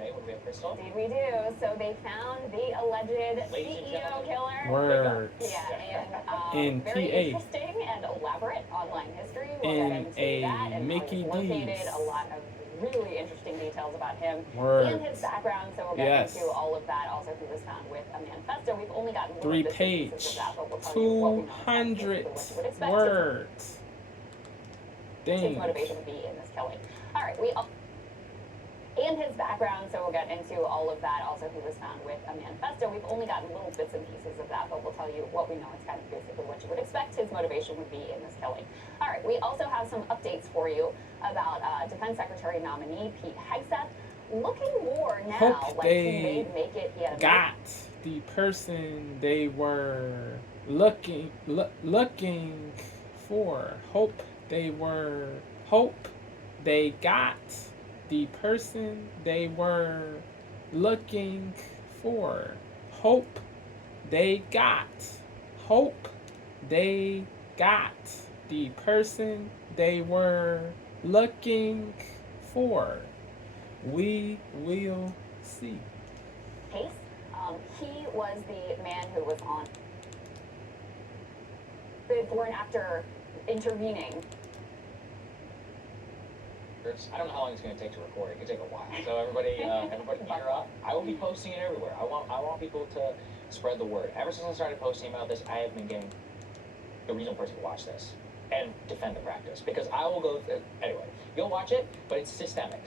today. What do we have, Crystal? Indeed we do. So they found the alleged CEO killer. Word. Yeah, In and very PA. interesting and elaborate online history. We'll In get into a that and Mickey how he's located, D's. a lot of really interesting details about him Word. and his background. So we'll get into all of that. Also, he was found with a manifesto. We've only gotten little bits and pieces of that, but we'll tell you what we know about him, basically what you would expect words. his motivation would be in this killing. All right, and his background, so we'll get into all of that. Also, he was found with a manifesto. We've only gotten little bits and pieces of that, but we'll tell you what we know. It's kind of basically what you would expect his motivation would be in this killing. All right, we also have some updates for you about Defense Secretary nominee Pete Hegseth. Looking more now Hope like he may make it. He got the person they were looking for. Hope they got the person they were looking for. Hope they got the person they were looking for. We will see. Case. He was the man who was on Thorn after intervening. I don't know how long it's going to take to record. It could take a while. So everybody gear up. I will be posting it everywhere. I want people to spread the word. Ever since I started posting about this, I have been getting the reasonable person to watch this and defend the practice, because I will go anyway. You'll watch it, but it's systemic,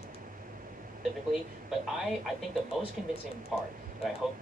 typically. But I think the most convincing part that I hope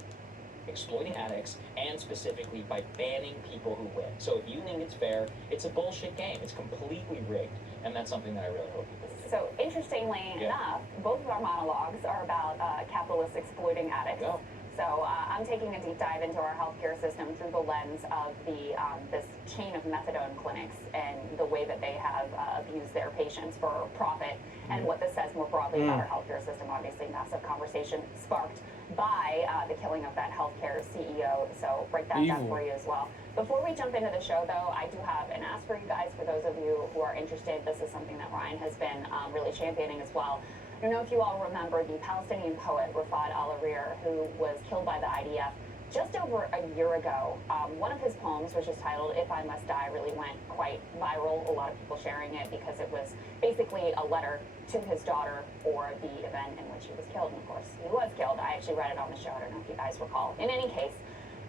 exploiting addicts, and specifically by banning people who win. So if you think it's fair, it's a bullshit game. It's completely rigged, and that's something that I really hope people do. So interestingly enough, both of our monologues are about capitalists exploiting addicts. Go. So I'm taking a deep dive into our healthcare system through the lens of the this chain of methadone clinics and the way that they have abused their patients for profit, and what this says more broadly about our healthcare system. Obviously, massive conversation sparked by the killing of that healthcare CEO. So break that down for you as well. Before we jump into the show, though, I do have an ask for you guys. For those of you who are interested, this is something that Ryan has been really championing as well. I don't know if you all remember the Palestinian poet Rafat Al-Arir, who was killed by the IDF just over a year ago. One of his poems, which is titled "If I Must Die," really went quite viral. A lot of people sharing it because it was basically a letter to his daughter for the event in which he was killed. And of course, he was killed. I actually read it on the show. I don't know if you guys recall. In any case,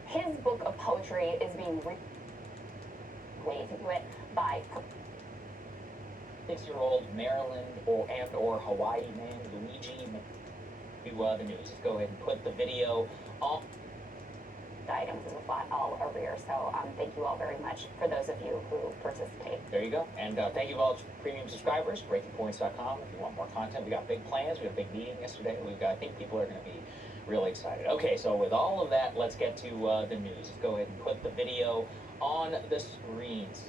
his book of poetry is being read by 6-year-old Maryland or Hawaii man Luigi. To the news. Let's go ahead and put the video on. Items is Rafat Al-Arir. So thank you all very much for those of you who participate. There you go. And thank you all premium subscribers, breakingpoints.com. If you want more content, we got big plans. We had a big meeting yesterday. I think people are going to be really excited. Okay, so with all of that, let's get to the news. Let's go ahead and put the video on the screens.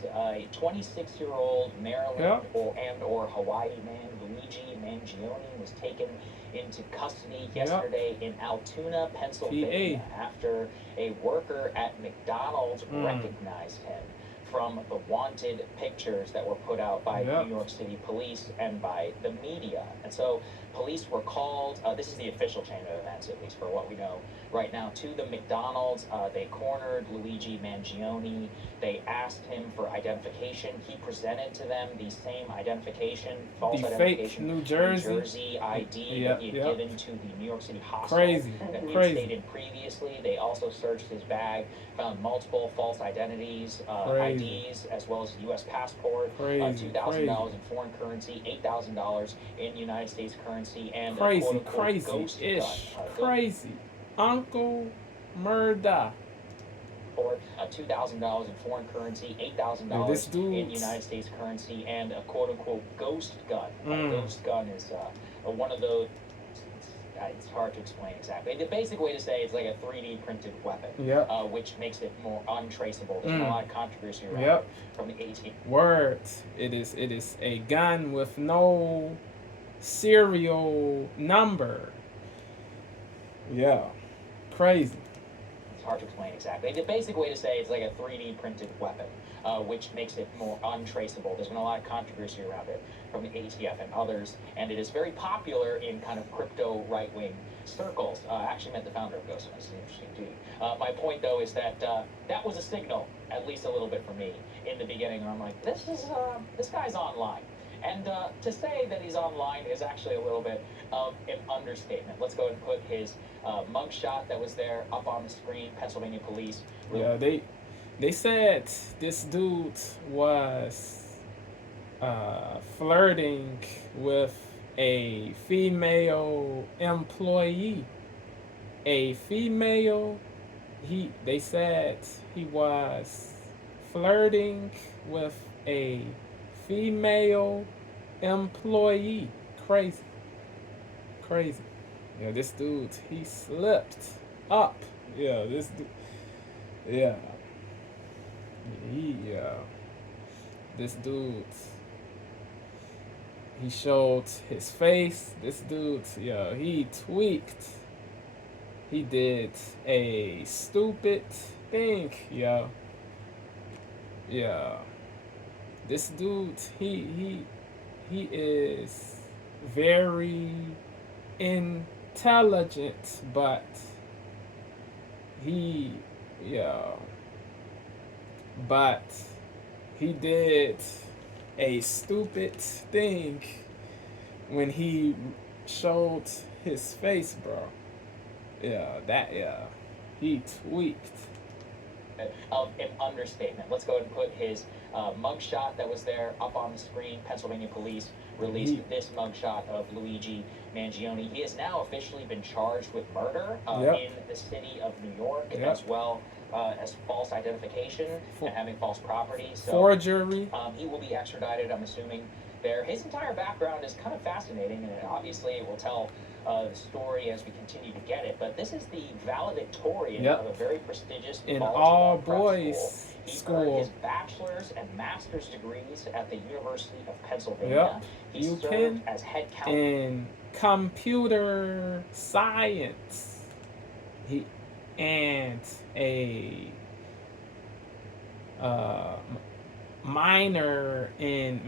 26-year-old Maryland or Hawaii man Luigi Mangione was taken into custody yesterday in Altoona, Pennsylvania, after a worker at McDonald's recognized him from the wanted pictures that were put out by New York City police and by the media. And so police were called, this is the official chain of events, at least for what we know right now, to the McDonald's. They cornered Luigi Mangione. They asked him for identification. He presented to them the same identification, false identification, fake New Jersey ID that he had given to the New York City hospital that he had stated previously. They also searched his bag, found multiple false identities, IDs, as well as a U.S. passport, $2,000 in foreign currency, $8,000 in United States currency, and ghost gun. Uncle Murda. For $2,000 in foreign currency, $8,000 in United States currency, and a quote-unquote ghost gun. A ghost gun is one of those. It's hard to explain exactly. The basic way to say it's like a 3D printed weapon, which makes it more untraceable. There's a lot of controversy around from the 18th. Words. It is a gun with no serial number. Yeah. Crazy. It's hard to explain exactly. The basic way to say it's like a 3D printed weapon, which makes it more untraceable. There's been a lot of controversy around it from the ATF and others, and it is very popular in kind of crypto right-wing circles. I actually met the founder of Ghost, it's an interesting dude. My point, though, is that that was a signal, at least a little bit for me, in the beginning, where I'm like, this guy's online. And to say that he's online is actually a little bit of an understatement. Let's go ahead and put his mugshot that was there up on the screen. Pennsylvania police. Yeah, they said this dude was flirting with a female employee. A female. They said he was flirting with a female employee. Crazy. Yeah, this dude, he slipped up. Yeah, this dude. Yeah. This dude, he showed his face. This dude, yeah, he tweaked. He did a stupid thing, yeah. Yeah. This dude, he is very intelligent, but but he did a stupid thing when he showed his face, bro. He tweaked. Of an understatement. Let's go ahead and put his mugshot that was there up on the screen. Pennsylvania police released this mugshot of Luigi Mangione. He has now officially been charged with murder in the city of New York, as well as false identification and having false property. So, forgery. He will be extradited, I'm assuming. There, his entire background is kind of fascinating, and obviously it will tell the story as we continue to get it. But this is the valedictorian of a very prestigious all Baltimore boys He school. earned his bachelor's and master's degrees at the University of Pennsylvania. He served as head counselor in computer science. He and a minor in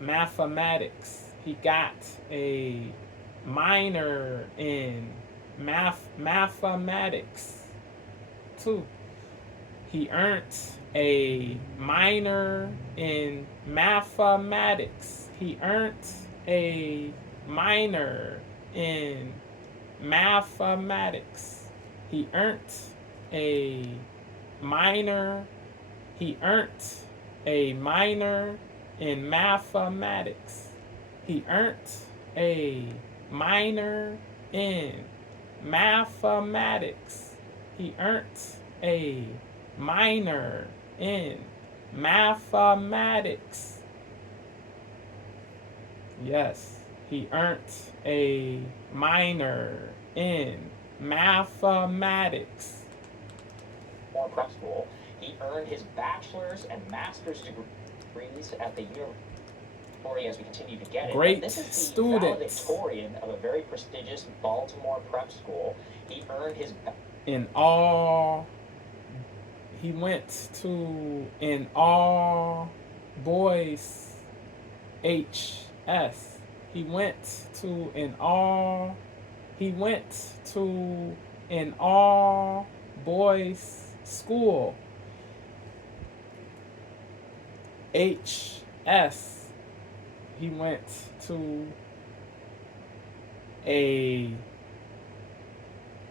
mathematics. He got a minor in mathematics too. He earned a minor in mathematics. He earned a minor in mathematics. He earned a minor. He earned a minor in mathematics. He earned a minor in mathematics. He earned a minor in mathematics. Yes, he earned a minor in mathematics. Prep school. He earned his bachelor's and master's degrees at the University as we continue to get it. Great this is the students. valedictorian of a very prestigious Baltimore prep school. He earned his in all. He went to an all boys HS. He went to an all. He went to an all boys school. HS. He went to a.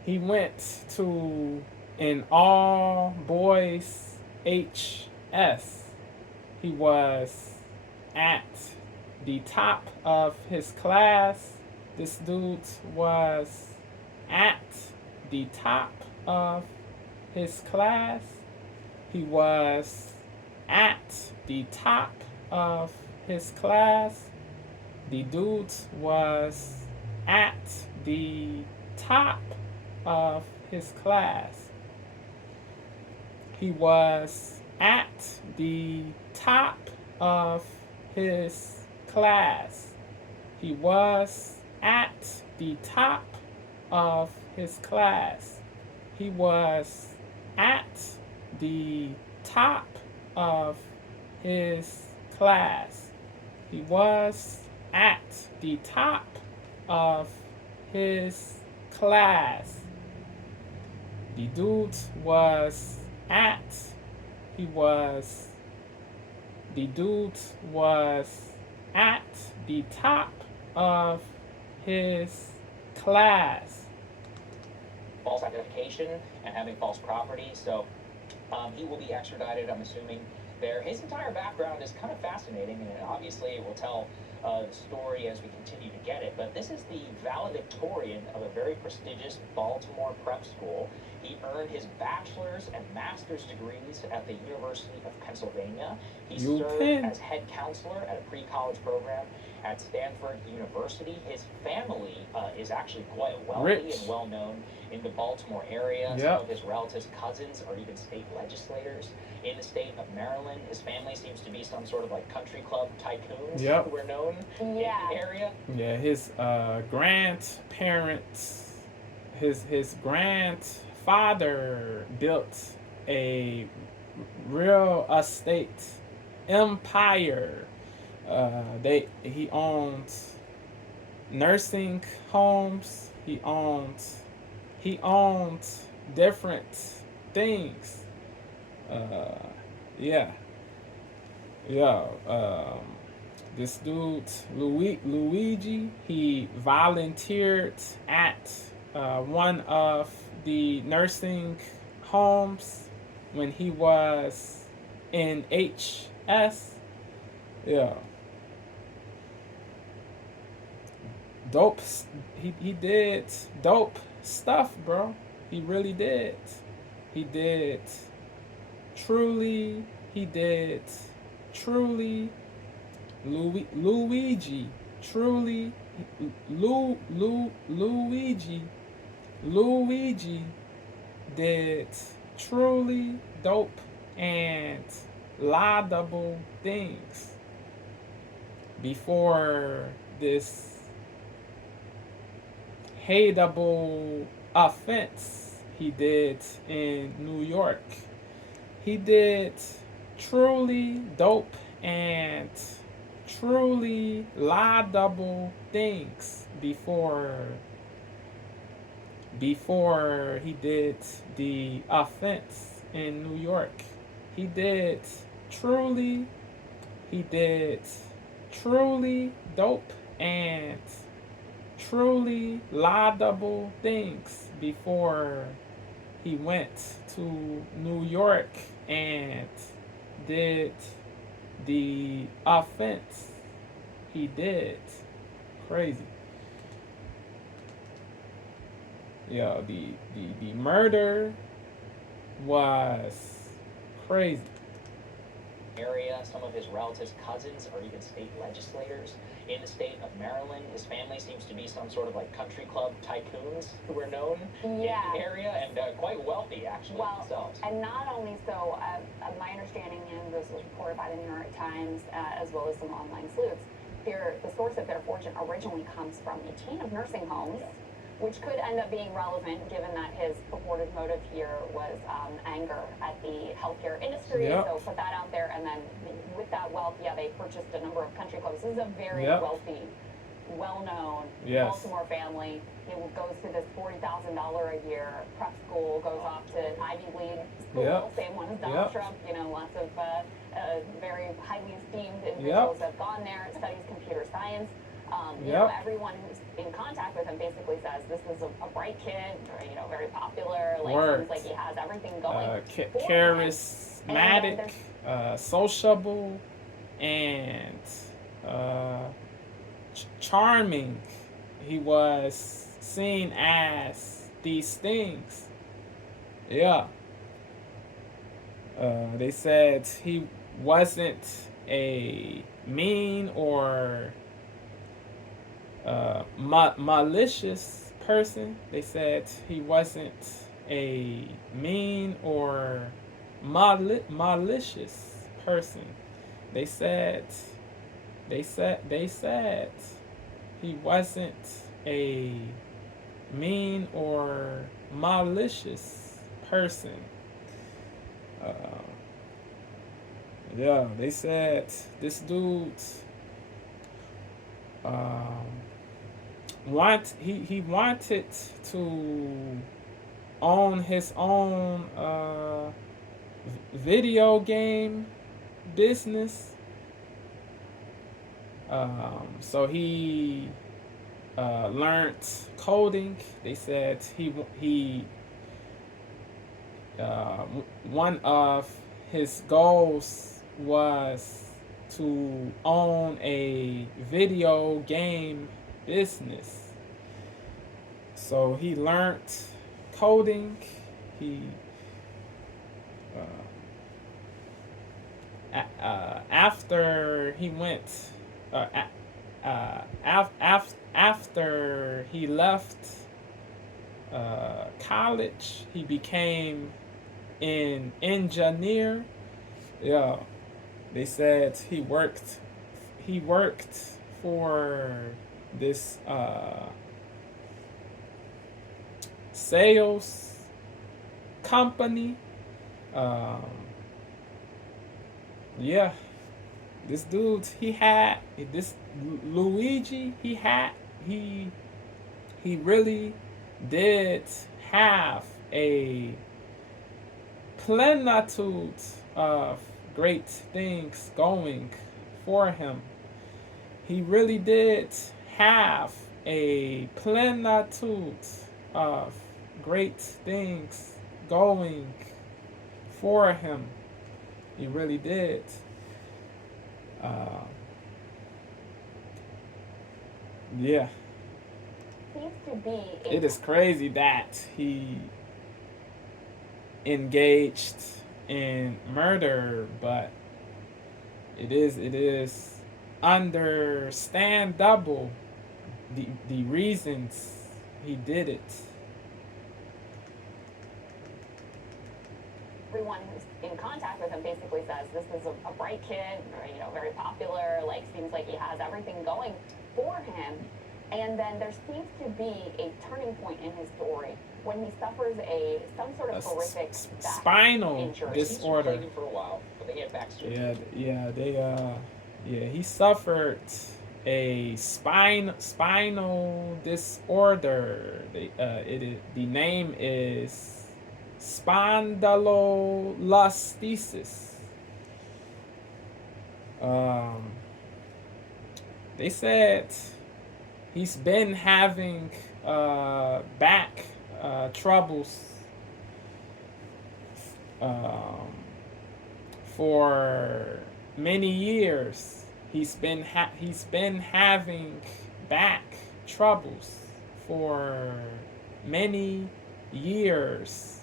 He went to an all boys HS. He was at the top of his class. This dude was at the top of his class. He was at the top of his class. The dude was at the top of his class. He was at the top of his class. He was at the top of his class. He was at the top of his class. He was at the top of his class. The dude was at, he was, the dude was at the top of his class. False identification and having false property. So he will be extradited, I'm assuming. There, his entire background is kind of fascinating, and obviously it will tell the story as we continue to get it. But this is the valedictorian of a very prestigious Baltimore prep school. He earned his bachelor's and master's degrees at the University of Pennsylvania. He served as head counselor at a pre-college program at Stanford University. His family is actually quite wealthy and well known in the Baltimore area. Some of his relatives, cousins, are even state legislators in the state of Maryland. His family seems to be some sort of like country club tycoons who are known in the area. Yeah, his grandparents, his grandfather built a real estate empire. He owned nursing homes. He owned different things. This dude Luigi, he volunteered at one of the nursing homes when he was in HS. Dope. He did dope stuff, bro. He really did. He did truly. Luigi. Truly. Luigi did truly dope and laudable things before this hateable offense he did in New York. He did truly dope and truly laudable things before he did the offense in New York. He did truly dope and truly laudable things before he went to New York and did the offense he did. Crazy. Yo, the murder was crazy. Area. Some of his relatives, cousins, are even state legislators in the state of Maryland. His family seems to be some sort of like country club tycoons who are known in the area and quite wealthy actually themselves. And not only so, my understanding, and this was reported by the New York Times as well as some online sleuths, the source of their fortune originally comes from a chain of nursing homes. Which could end up being relevant given that his purported motive here was anger at the healthcare industry. So put that out there, and then with that wealth, they purchased a number of country clubs. This is a very wealthy, well-known Baltimore family. He goes to this $40,000 a year prep school, goes off to Ivy League school, same one as Donald Trump. Lots of very highly esteemed individuals have gone there, studies computer science. Everyone who's in contact with him basically says this is a bright kid, very popular. Seems like he has everything going. Charismatic, sociable, and charming. He was seen as these things. They said he wasn't a mean or malicious person. They said he wasn't a mean or malicious person. They said he wasn't a mean or malicious person. Yeah, they said this dude he wanted to own his own video game business. So he learned coding. They said one of his goals was to own a video game business. So he learned coding. He after he went after he left college, he became an engineer. Yeah, they said he worked for this sales company. Yeah, this dude this Luigi. He really did have a plenitude of great things going for him. He really did have a plenitude of great things going for him. He really did. Yeah. Seems to be It is crazy that he engaged in murder, but it is understandable the reasons he did it. everyone who's in contact with him basically says this is a bright kid, or, very popular, like seems like he has everything going for him. And then there seems to be a turning point in his story when he suffers some sort of horrific spinal injury. disorder. He's been for a while, but they get back surgery. He suffered a spinal disorder. The name is spondylolisthesis. They said he's been having back troubles for many years. He's been having back troubles for many years.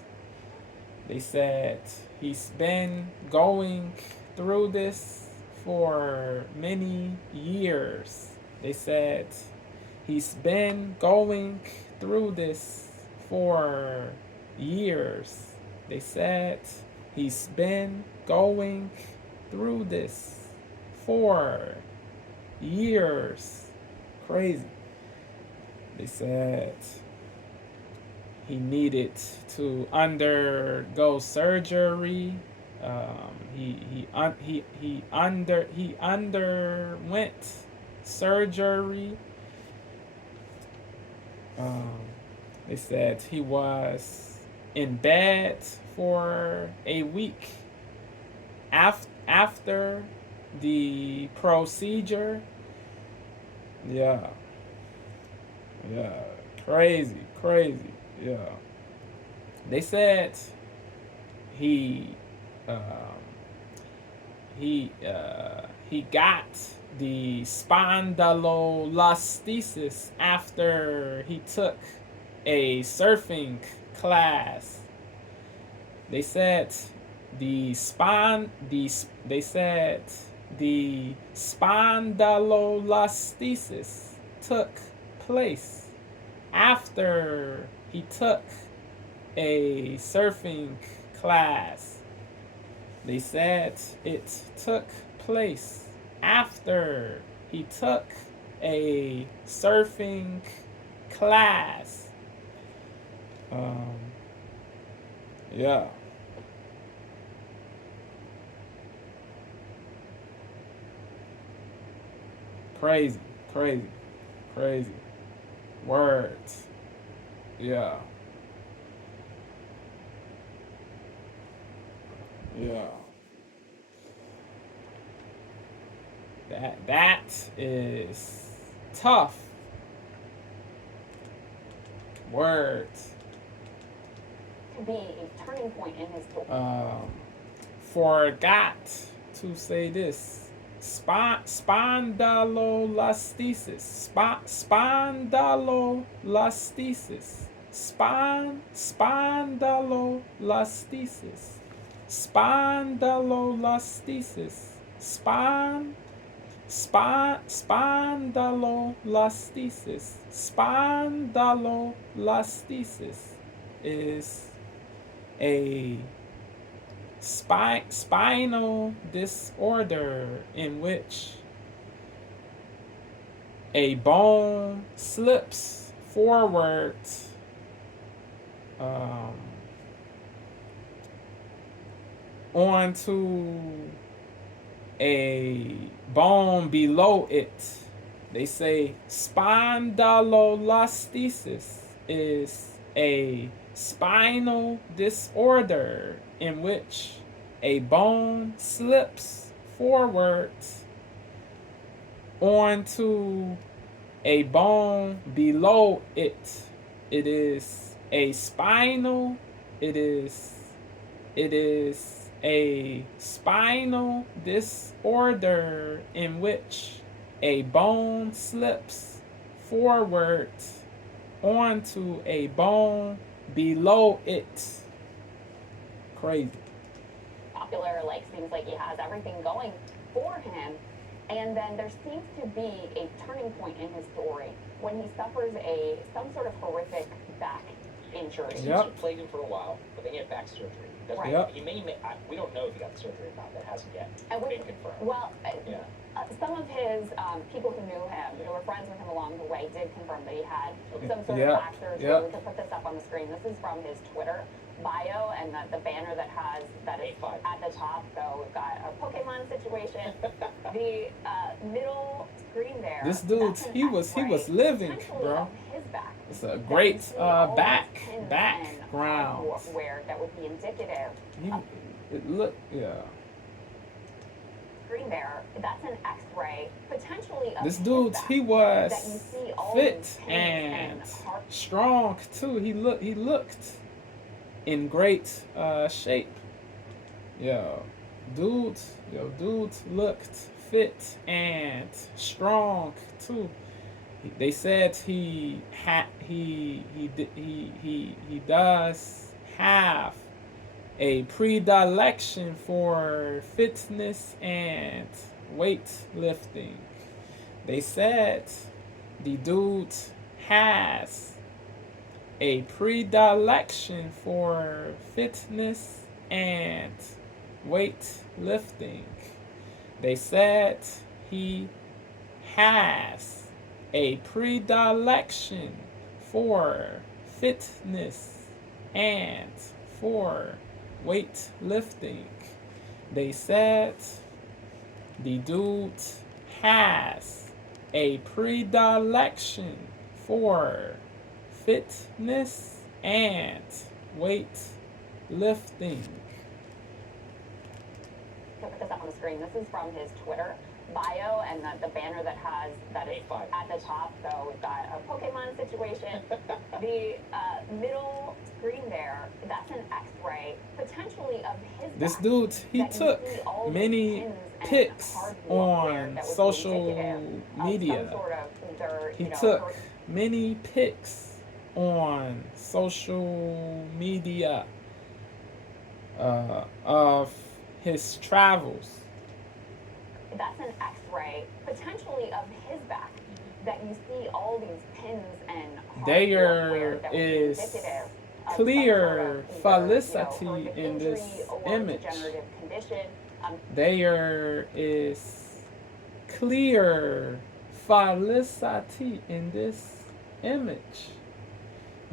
They said he's been going through this for many years. They said he's been going through this for years. They said he's been going through this for years. Crazy. They said he needed to undergo surgery. He underwent surgery. They said he was in bed for a week after the procedure. Yeah, crazy. Yeah, they said he got the spondylolisthesis after he took a surfing class. They said the spondylolisthesis took place after he took a surfing class. They said it took place after he took a surfing class. Yeah. Crazy, crazy, crazy. Words. Yeah. Yeah. That is tough. Words. To be a turning point in his story. Forgot to say this. Spondylolisthesis. Spondylolisthesis. Spondylolisthesis. Spondylolisthesis. Spondylolisthesis. Spondylolisthesis is a spinal disorder in which a bone slips forward onto a bone below it. They say spondylolisthesis is a spinal disorder in which a bone slips forward onto a bone below it. It is a spinal. It is a spinal disorder in which a bone slips forward onto a bone below it. Crazy. Popular, seems like he has everything going for him. And then there seems to be a turning point in his story when he suffers some sort of horrific back injury. It seems to have plagued him for a while, but then he had back surgery. Right. Yep. He may, we don't know if he got the surgery or not. That hasn't yet been confirmed. Well, yeah. Some of his people who knew him, who were friends with him along the way, did confirm that he had some sort of back surgery. We can put this up on the screen. This is from his Twitter bio, and the banner that is at the top. So we've got a Pokemon situation. The middle screen there. This dude, he was living, bro. His back. It's a great background. Where that would be indicative. Screen there, that's an X-ray, potentially of this his dude, back, he was that you see all fit these and pins strong too. He looked in great shape. Dude looked fit and strong too. They said he does have a predilection for fitness and weightlifting. They said the dude has a predilection for fitness and weightlifting. They said he has a predilection for fitness and for weightlifting. They said the dude has a predilection for fitness and weightlifting. Put this up on the screen. This is from his Twitter bio, and the banner that is at the top. So we've got a Pokemon situation. The middle screen there, that's an X-ray, potentially of his This back, dude, he took many pics on social media. He took many pics on social media of his travels. That's an X-ray, potentially of his back, that you see all these pins and there is clear felicity in this image. There is clear felicity in this image.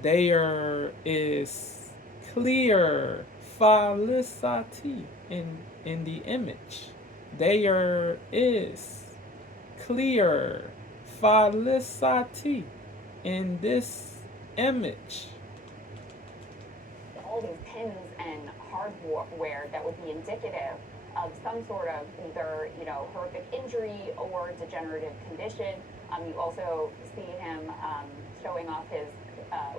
There is clear felicity in the image. There is clear felicity in this image. All these pins and hardware that would be indicative of some sort of either, horrific injury or degenerative condition. You also see him showing off his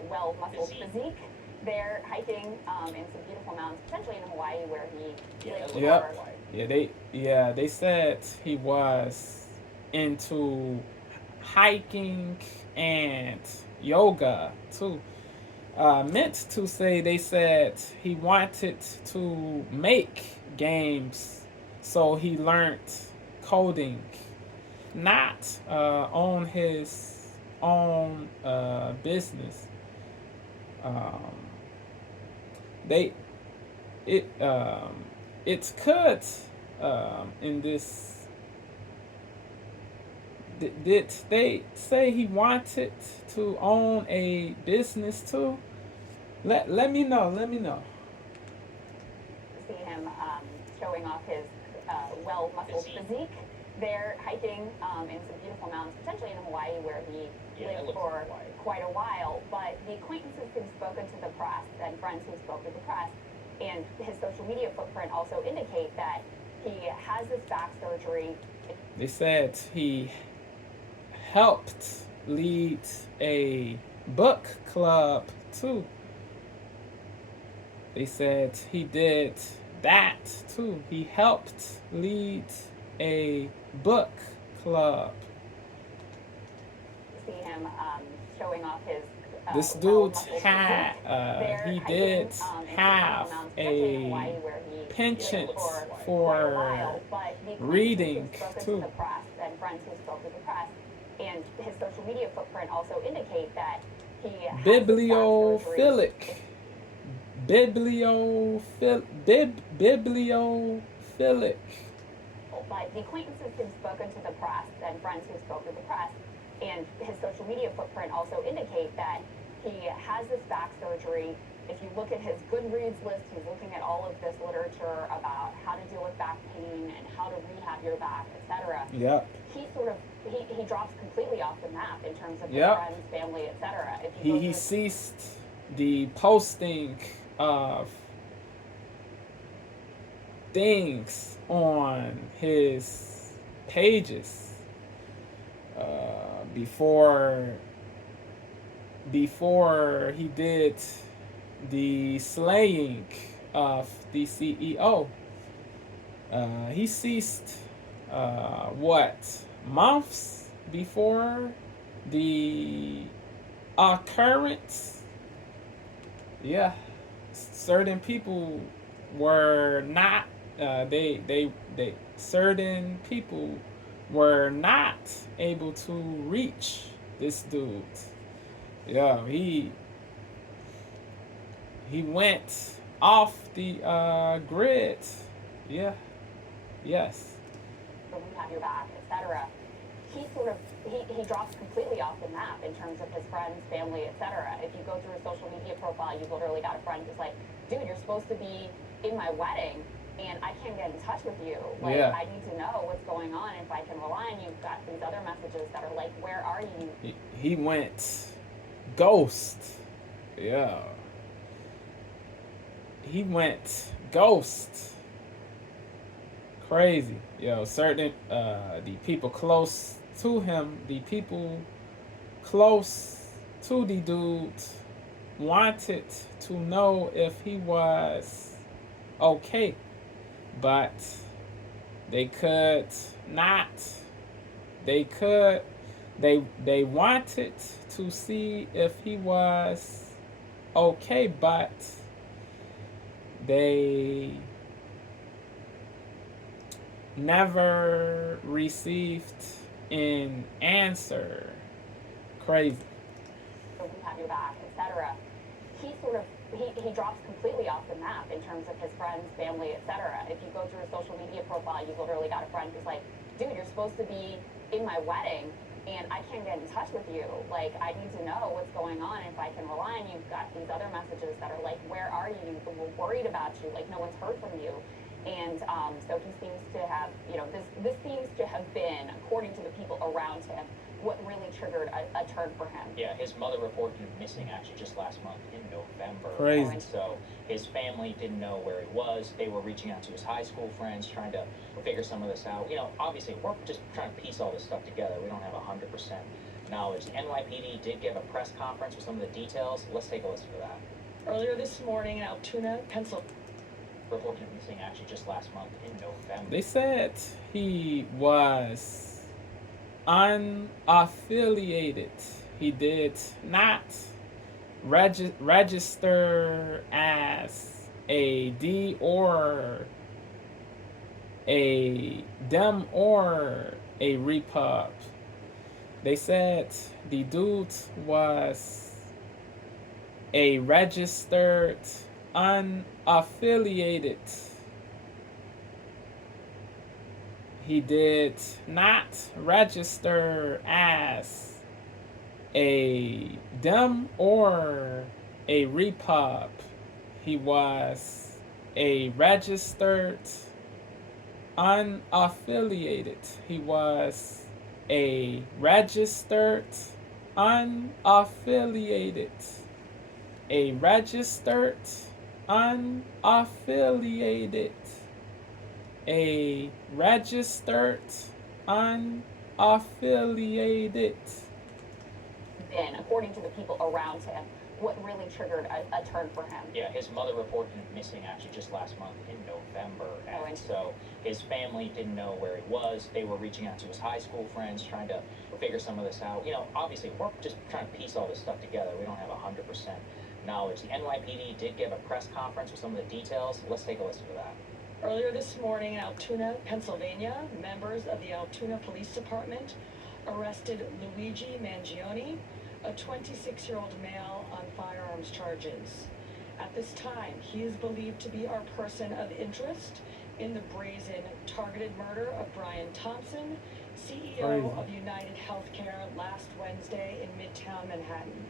well-muscled physique there, hiking in some beautiful mountains, potentially in Hawaii, where he lived Yep. for. They said he was into hiking and yoga too. Meant to say they said he wanted to make games, so he learned coding, not own his own business. Um, they it could in this. Did they say he wanted to own a business too? Let me know. Let me know. See him showing off his well-muscled physique there, hiking in some beautiful mountains, potentially in Hawaii, where he lived for quite a while. But the acquaintances who've spoken to the press and friends who spoke to the press and his social media footprint also indicate that he has this back surgery. They said he helped lead a book club too. They said he did that too. He helped lead a book club. See him showing off his. This dude had, he did have a penchant for reading too. And friends who spoke to the press and his social media footprint also indicate that he has Bibliophilic. Bibliophilic. But the acquaintances who've spoken to the press and friends who spoke to the press and his social media footprint also indicate that he has this back surgery. If you look at his Goodreads list, he's looking at all of this literature about how to deal with back pain and how to rehab your back, etc. Yep. He drops completely off the map in terms of his Yep. friends, family, etc. He ceased the posting of things on his pages before he did the slaying of the CEO. He ceased months before the occurrence. Yeah, certain people were not. Certain people were not able to reach this dude. Yeah, he went off the grid. Yeah. Yes. Rehab your back, etc. He drops completely off the map in terms of his friends, family, etc. If you go through his social media profile, you've literally got a friend who's like, dude, you're supposed to be in my wedding and I can't get in touch with you. Like, Yeah. I need to know what's going on. If I can rely on you, you've got these other messages that are like, where are you? He went ghost. Yeah. He went ghost. Crazy. Certain the people close to him, the people close to the dude wanted to know if he was okay, but they could not. They wanted to see if he was okay, but they never received an answer. Crazy. Rehab your back, etc. He drops completely off the map in terms of his friends, family, etc. If you go through his social media profile, you've literally got a friend who's like, dude, you're supposed to be in my wedding and I can't get in touch with you. Like, I need to know what's going on. If I can rely on you, you've got these other messages that are like, where are you? We're worried about you. Like, no one's heard from you. And so he seems to have, this seems to have been, according to the people around him, what really triggered a turn for him. Yeah, his mother reported him missing actually just last month in November. Crazy. And so his family didn't know where he was. They were reaching out to his high school friends, trying to figure some of this out. Obviously, we're just trying to piece all this stuff together. We don't have 100% knowledge. The NYPD did give a press conference with some of the details. Let's take a listen to that. Earlier this morning in Altoona, Pennsylvania, Reported him missing actually just last month in November. They said he was unaffiliated. He did not register as a D or a Dem or a Repub. They said the dude was a registered unaffiliated. He did not register as a Dem or a Repub. He was a registered unaffiliated. He was a registered unaffiliated. A registered unaffiliated. A registered unaffiliated. Been, according to the people around him, what really triggered a turn for him. Yeah, his mother reported him missing actually just last month in November. And so his family didn't know where he was. They were reaching out to his high school friends, trying to figure some of this out. Obviously, we're just trying to piece all this stuff together. We don't have 100% knowledge. The NYPD did give a press conference with some of the details. Let's take a listen to that. earlier this morning in Altoona, Pennsylvania, members of the Altoona Police Department arrested Luigi Mangione, a 26-year-old male on firearms charges. At this time, he is believed to be our person of interest in the brazen targeted murder of Brian Thompson, CEO of United Healthcare, last Wednesday in Midtown Manhattan.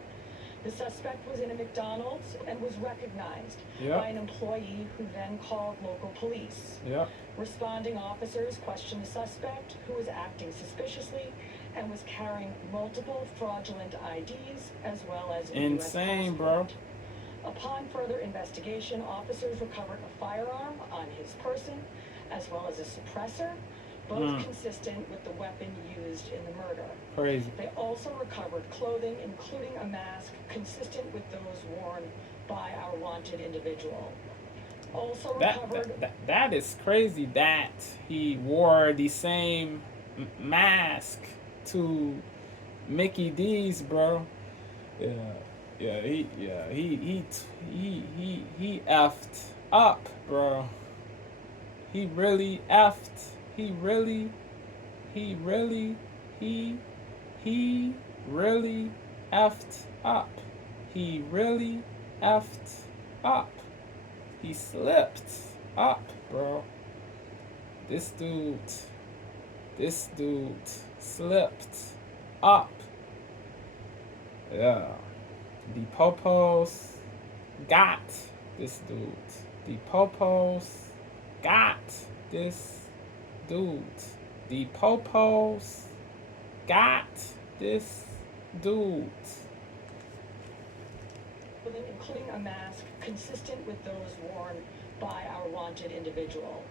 The suspect was in a McDonald's and was recognized by an employee who then called local police. Responding officers questioned the suspect, who was acting suspiciously and was carrying multiple fraudulent IDs as well as a insane, US passport. Upon further investigation, officers recovered a firearm on his person as well as a suppressor, both consistent with the weapon used in the murder. Crazy. They also recovered clothing, including a mask consistent with those worn by our wanted individual. Also recovered... That is crazy that he wore the same mask to Mickey D's, bro. He effed up, bro. He really effed. He really effed up. He really effed up. He slipped up, bro. This dude slipped up. Yeah. The popos got this dude. The popos got this dude. The popos got this dude. Including a mask consistent with those worn by our wanted individual.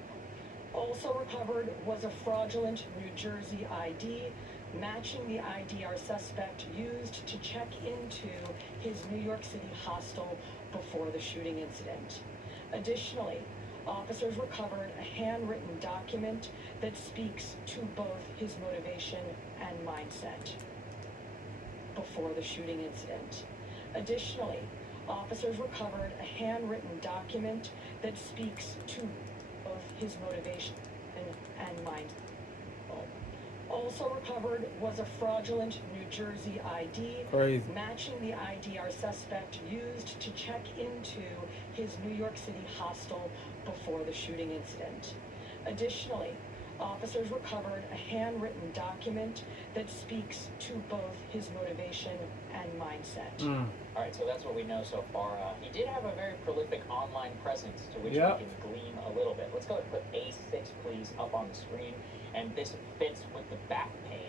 Also recovered was a fraudulent New Jersey ID matching the ID our suspect used to check into his New York City hostel before the shooting incident. Additionally, officers recovered a handwritten document that speaks to both his motivation and mindset before the shooting incident. Additionally, officers recovered a handwritten document that speaks to both his motivation and mindset. Also recovered was a fraudulent New Jersey ID matching the ID our suspect used to check into his New York City hostel before the shooting incident. Additionally, Officers recovered a handwritten document that speaks to both his motivation and mindset. All right, so that's what we know so far. He did have a very prolific online presence to which Yep. we can glean a little bit. Let's go ahead and put A6, please, up on the screen. And this fits with the back pain.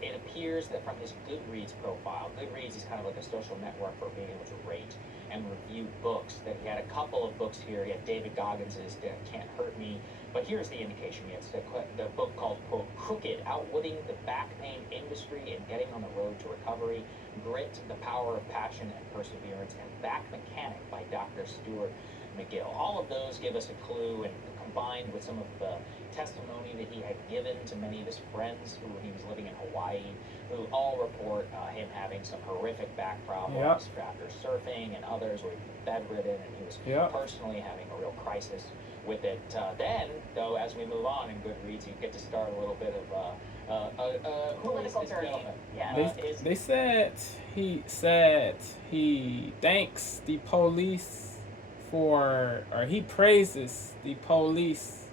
It appears that from his Goodreads profile, Goodreads is kind of like a social network for being able to rate and review books, that he had a couple of books here. He had David Goggins's Can't Hurt Me. But here's the indication. It's the book called, quote, Crooked, Outwitting the Back Pain Industry and Getting on the Road to Recovery, Grit, The Power of Passion and Perseverance, and Back Mechanic by Dr. Stuart McGill. All of those give us a clue, and combined with some of the testimony that he had given to many of his friends who he was living in Hawaii, who all report him having some horrific back problems after surfing, and others were bedridden, and he was personally having a real crisis with it. Then, though, as we move on in Goodreads, you get to start a little bit of Political journey. gentleman? Yeah. They said he thanks the police for, or he praises the police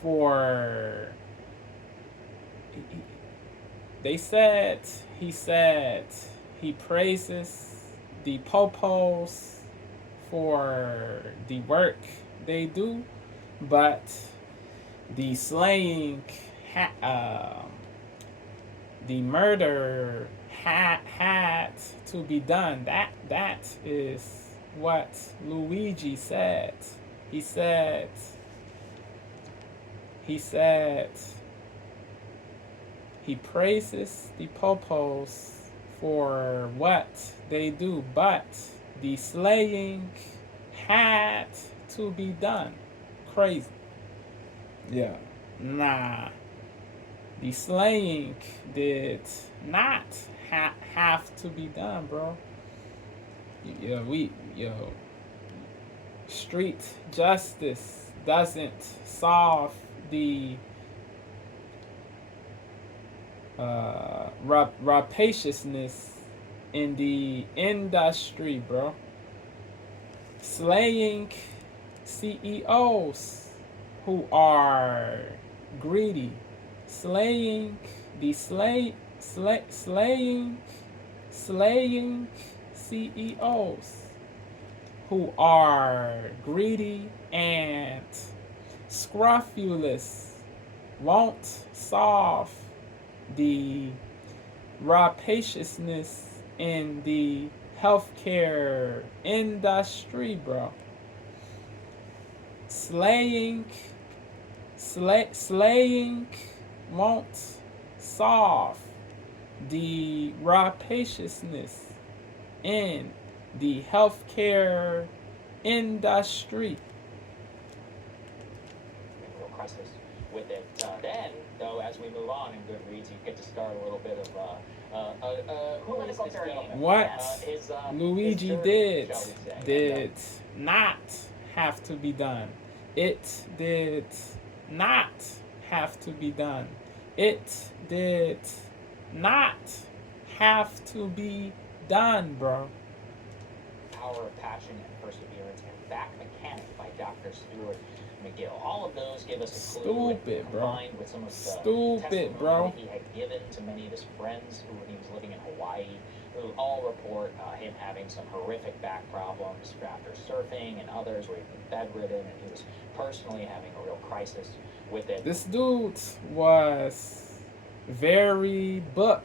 for. He said he praises the popos for the work they do, but the slaying, the murder had to be done. That is what Luigi said. He said he praises the popos for what they do, but the slaying had to be done. Crazy. Yeah. Nah. The slaying did not have to be done, bro. Street justice doesn't solve the rapaciousness in the industry, bro. Slaying CEOs who are greedy, slaying CEOs who are greedy and scrofulous won't solve the rapaciousness in the healthcare industry, bro. Slaying won't solve the rapaciousness in the healthcare industry. Real crisis with it. Then, though, as we move on in Goodreads, you get to start a little bit of Political journey. What his Luigi journey, did shall we say. not have to be done. It did not have to be done. It did not have to be done, bro. Power of Passion and Perseverance and Back Mechanic by Dr. Stuart McGill. All of those give us a clue, Stupid, bro. combined with some of the Stupid, testimony bro. that he had given to many of his friends who he was living in Hawaii, who all report him having some horrific back problems after surfing, and others were even bedridden, and he was personally having a real crisis with it. This dude was very book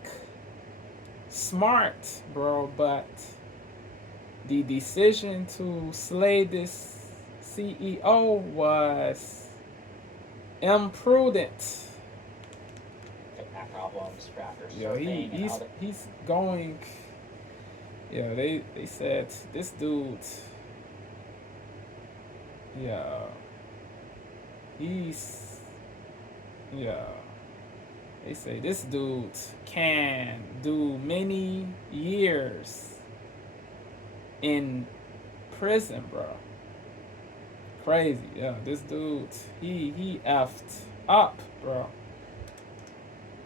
smart, bro, but the decision to slay this CEO was imprudent. Back problems after surfing, Yo, and other. he's going. Yeah, they said this dude. Yeah, he's. Yeah, they say this dude can do many years in prison, bro. Crazy, yeah. This dude, he effed up, bro.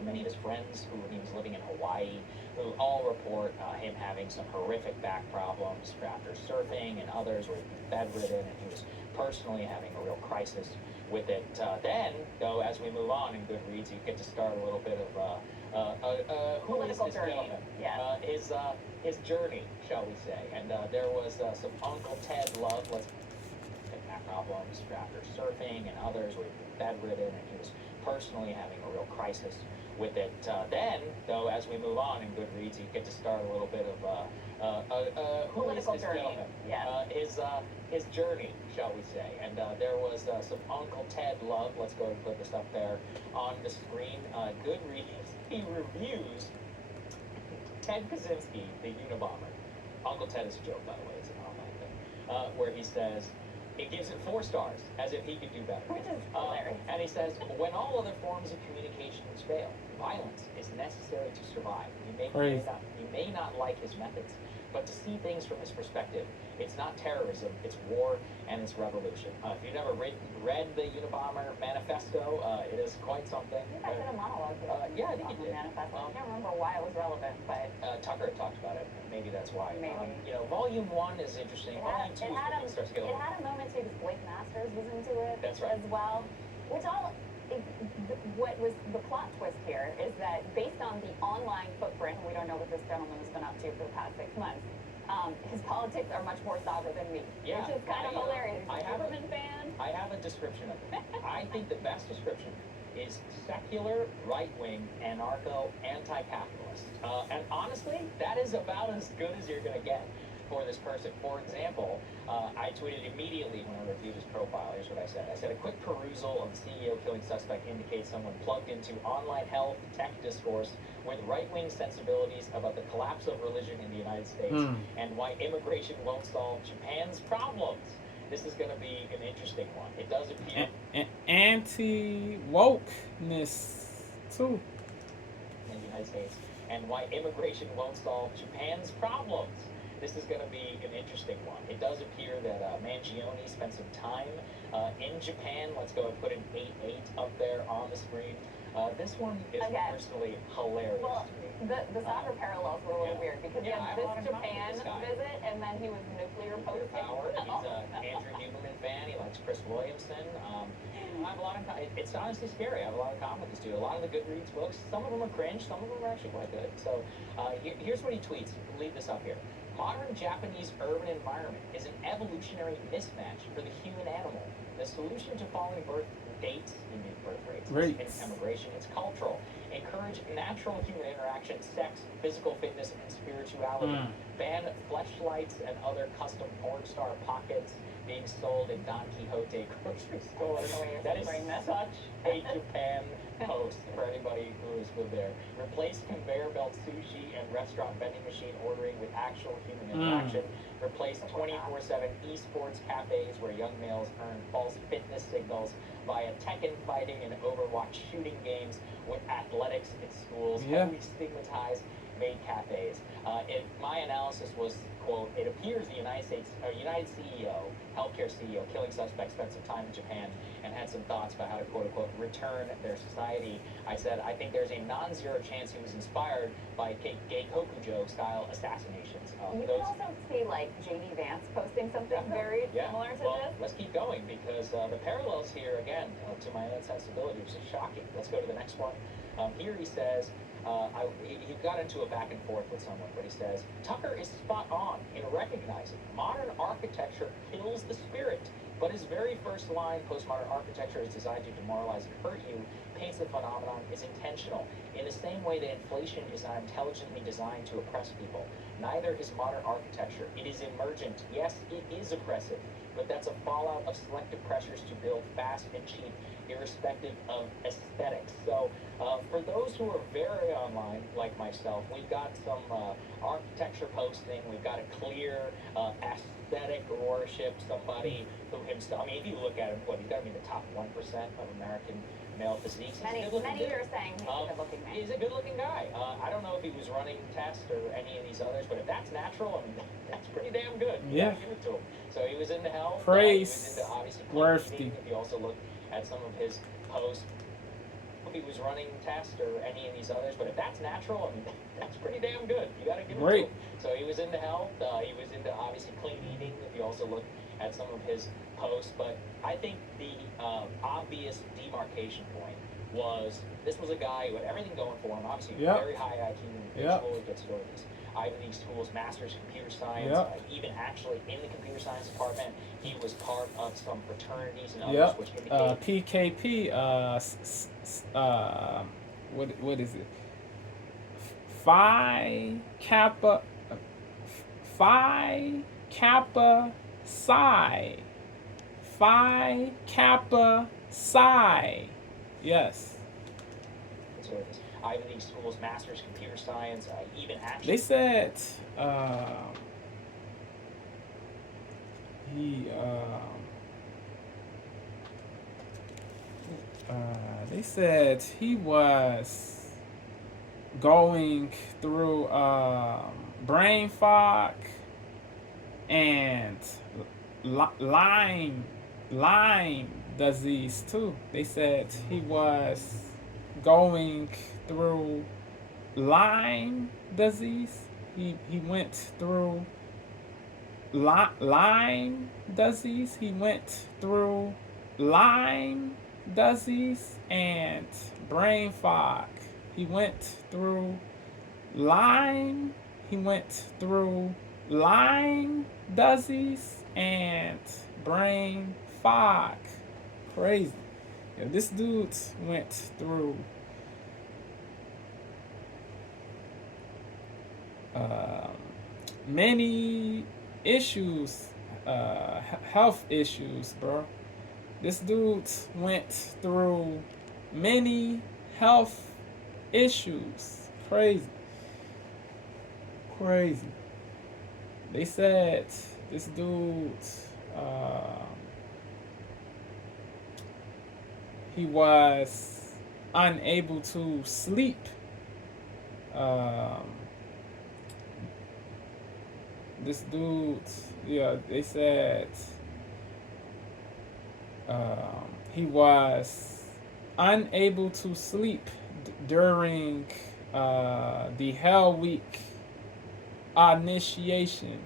Many of his friends who he was living in Hawaii, who all report him having some horrific back problems after surfing, and others were bedridden, and he was personally having a real crisis with it. Then, though, as we move on in Goodreads, you get to start a little bit of who is Political this journey. gentleman? Yeah. His journey, shall we say? And there was some Uncle Ted love. Let's back problems after surfing and others were bedridden, and he was personally having a real crisis with it. Then, though, as we move on in Goodreads, you get to start a little bit of who is Political this journey. gentleman? Yeah. His journey, shall we say? And there was some Uncle Ted love. Let's go and put this up there on the screen. Goodreads, he reviews Ted Kaczynski, the Unabomber. Uncle Ted is a joke, by the way. It's an online thing, where he says. It gives it 4 stars, as if he could do better. Which is hilarious. And he says, when all other forms of communications fail, violence is necessary to survive. You may not like his methods, but to see things from his perspective, it's not terrorism, it's war, and it's revolution. If you've never read the Unabomber manifesto, it is quite something. I think I did a monologue yeah, I think on you the did. manifesto. I can't remember why it was relevant, but Tucker talked about it. Maybe that's why. Maybe. Volume 1 is interesting. Volume 2 is when it starts to get a it little. had a moment too because Blake Masters was into it. That's right. As well, which what was the plot twist here is that based on the online footprint, and we don't know what this gentleman has been up to for the past 6 months. His politics are much more sober than me, Yeah, which is kind of hilarious. He's a Superman fan. I have a description of it. I think the best description is secular, right-wing, anarcho, anti-capitalist. And honestly, that is about as good as you're going to get for this person. For example, I tweeted immediately when I reviewed his profile. Here's what I said. I said, a quick perusal of the CEO killing suspect indicates someone plugged into online health tech discourse with right-wing sensibilities about the collapse of religion in the United States and why immigration won't solve Japan's problems. This is going to be an interesting one. It does appear... Anti-wokeness, too. In the United States, and why immigration won't solve Japan's problems. This is going to be an interesting one. It does appear that Mangione spent some time in Japan. Let's go and put an 8-8 up there on the screen. This one is personally hilarious Well, to me. the soccer parallels were a little weird because he I had have a lot this of time Japan with this guy. visit and then he was nuclear Nuclear posting. power. He's an Andrew Huberman fan. He likes Chris Williamson. I have a lot of. It's honestly scary. I have a lot of time with this dude. A lot of the Goodreads books. Some of them are cringe. Some of them are actually quite good. So here's what he tweets. Leave this up here. Modern Japanese urban environment is an evolutionary mismatch for the human animal. The solution to falling birth rates in immigration is cultural. Encourage natural human interaction, sex, physical fitness, and spirituality. Ban fleshlights and other custom porn star pockets being sold in Don Quixote grocery stores. That is such a Japan post for anybody who has lived there. Replace conveyor belt sushi and restaurant vending machine ordering with actual human interaction. Replace 24/7 esports cafes where young males earn false fitness signals via Tekken fighting and Overwatch shooting games with athletics in schools. Heavily stigmatize maid cafes. My analysis was, quote, it appears the United CEO, healthcare CEO, killing suspect spent some time in Japan and had some thoughts about how to, quote unquote, return their society. I said, I think there's a non-zero chance he was inspired by gay Kokujo style assassinations. You can also see like JD Vance posting something very similar to this. Let's keep going because the parallels here, again, to my own sensibilities are shocking. Let's go to the next one. Here he says, he got into a back and forth with someone, but he says, Tucker is spot on in recognizing modern architecture kills the spirit, but his very first line, postmodern architecture is designed to demoralize and hurt you, paints the phenomenon is intentional. In the same way that inflation is not intelligently designed to oppress people, neither is modern architecture. It is emergent. Yes, it is oppressive, but that's a fallout of selective pressures to build fast and cheap, irrespective of aesthetics. So for those who are very online, like myself, we've got some architecture posting. We've got a clear aesthetic worship, somebody who himself, I mean, if you look at him, he's got to be in the top 1% of American male physiques. Many are saying he's a good-looking man. He's a good-looking guy. I don't know if he was running tests or any of these others, but if that's natural, I mean, that's pretty damn good. Yeah. Give it to him. So he was into health. Praise he was into obviously worthy. If you also look at some of his posts, if he was running tests or any of these others, but if that's natural, I mean, that's pretty damn good. You got to give it to Great. him. So he was into health. He was into obviously clean eating. If you also look at some of his posts, but I think the obvious demarcation point was this was a guy who had everything going for him. Obviously, Yep. very high IQ individual. He gets to go to these Ivy League schools, master's in computer science. Yep. Even actually in the computer science department, he was part of some fraternities and others, which indicate PKP. What is it? Phi Kappa. Phi Kappa Psi. Phi Kappa Psi. Yes. that's what it is. Ivy League schools, master's in computer science. Even actually. They said he they said he was going through brain fog and Lyme disease too. They said he was going through Lyme disease. He went through Lyme disease. He went through Lyme disease and brain fog. He went through Lyme. He went through Lyme disease and brain fog. Crazy. Yeah, this dude went through many issues, health issues, bro. This dude went through many health issues. Crazy. Crazy. They said this dude, he was unable to sleep. This dude, yeah, they said he was unable to sleep during the Hell Week initiation.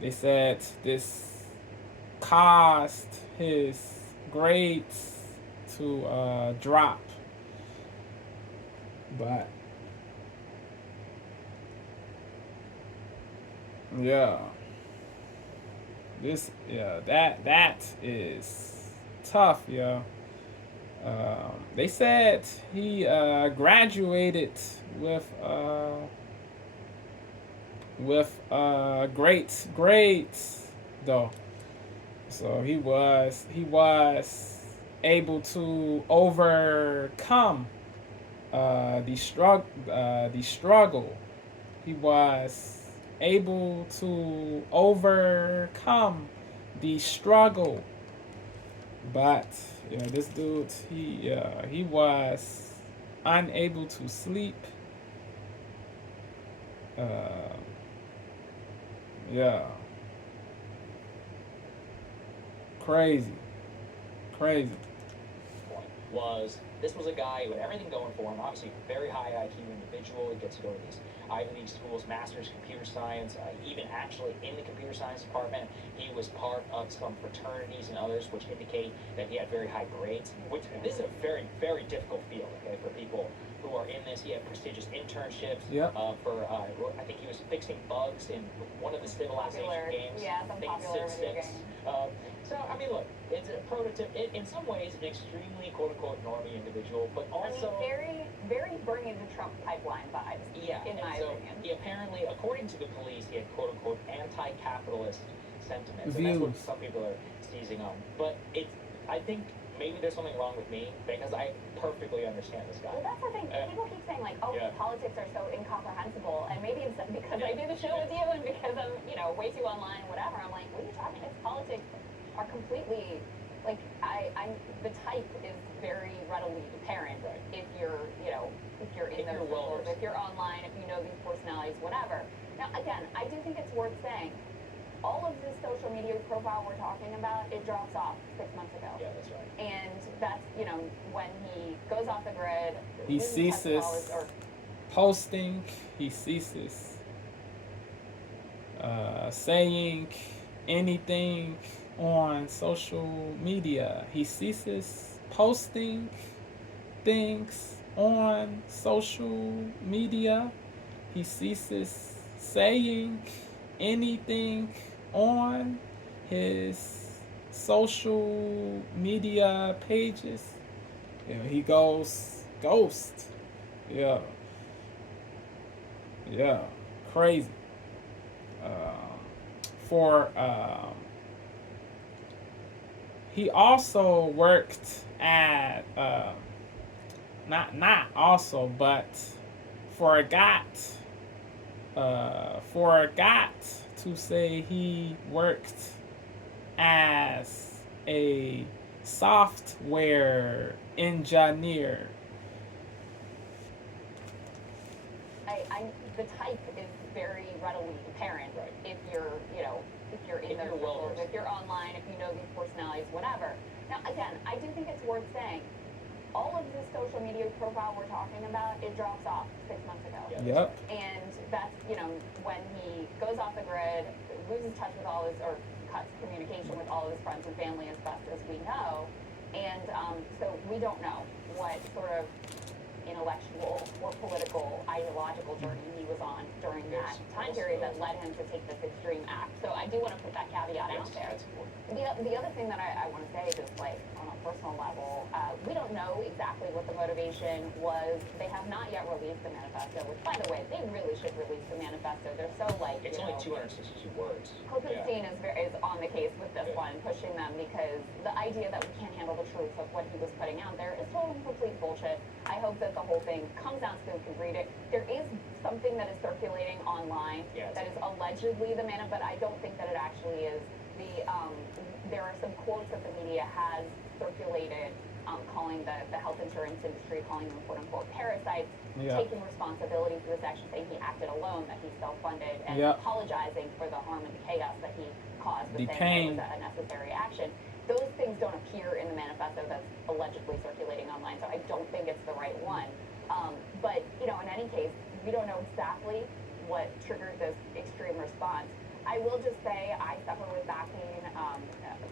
They said this caused his grades to drop, but yeah, that is tough, yo. They said he graduated with great grades though, so he was able to overcome the struggle. He was able to overcome the struggle, but yeah, this dude, he was unable to sleep. Yeah, crazy. Was this was a guy who had everything going for him. Obviously, very high IQ individual. He gets to go to these Ivy League schools, master's in computer science. Even actually in the computer science department, he was part of some fraternities and others, which indicate that he had very high grades. Which this is a very, very difficult field, okay, for people who are in this. He had prestigious internships. Yep. For I think he was fixing bugs in one of the civilization games. Yeah, some popular video games. So, I mean, look, it's a prototype. In some ways, an extremely quote-unquote normie individual, but also very, very bringing the Trump pipeline vibes. Yeah, in my so opinion. he apparently, according to the police, he had quote-unquote anti-capitalist sentiments, and that's what some people are seizing on. But I think maybe there's something wrong with me because I perfectly understand this guy. Well, that's the thing. People keep saying like, "Oh, Yeah. politics are so incomprehensible," and maybe it's because I do the show with you and because I'm, way too online, whatever. I'm like, what are you talking about? Politics are completely like I'm the type is very readily apparent if you're if you're in those circles, if you're online, if you know these personalities, whatever. Now again, I do think it's worth saying all of this social media profile we're talking about, it drops off 6 months ago. Yeah, that's right. And that's, when he goes off the grid, He loses touch with ceases all his- or posting, he ceases saying anything on social media. He ceases posting things on social media. He ceases saying anything on his social media pages. He goes ghost. Yeah. Yeah. Crazy. He also worked at not also, but forgot to say he worked as a software engineer. The type is very readily apparent Right. if you're in If those you're well circles, if you're online, if you know these personalities, whatever. Now, again, I do think it's worth saying, all of this social media profile we're talking about, it drops off 6 months ago. Yeah, Yep. And that's, when he goes off the grid, loses touch with all his, or cuts communication with all of his friends and family as best as we know. And so we don't know what sort of intellectual or political, ideological journey he was on during that time period that led him to take this extreme act. So I do want to put that caveat out there. That's important. The other thing that I want to say, just like on a personal level, we don't know exactly what the motivation was. They have not yet released the manifesto, which, by the way, they really should release the manifesto. They're so like, It's only 262 words. Koppenstein is on the case with this one, pushing them because the idea that we can't handle the truth of what he was putting out there is total and complete bullshit. I hope that the whole thing comes out so we can read it. There is something that is circulating online that is allegedly the manifesto, but I don't think that it actually is. There are some quotes that the media has circulated, calling the health insurance industry, calling them quote unquote parasites, taking responsibility for this action, saying he acted alone, that he self-funded, and apologizing for the harm and the chaos that he caused, but saying that it was a necessary action. Those things don't appear in the manifesto that's allegedly circulating online, so I don't think it's the right one. But in any case, we don't know exactly what triggered this extreme response. I will just say I suffer with back pain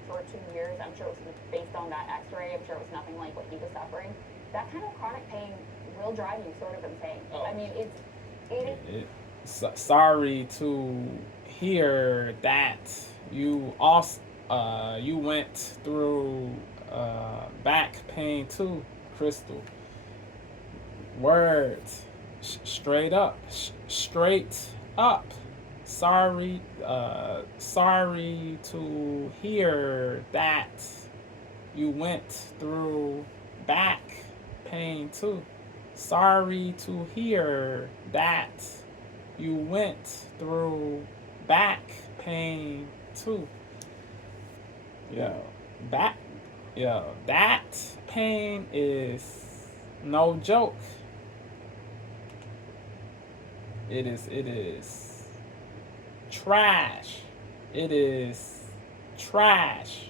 for 2 years. I'm sure it was based on that x-ray. I'm sure it was nothing like what he was suffering. That kind of chronic pain will drive you sort of insane. Oh. I mean, it is. Sorry to hear that you also you went through back pain too, Crystal. Words, straight up. Sorry to hear that you went through back pain too. Sorry to hear that you went through back pain too. That pain is no joke. It is trash. It is trash.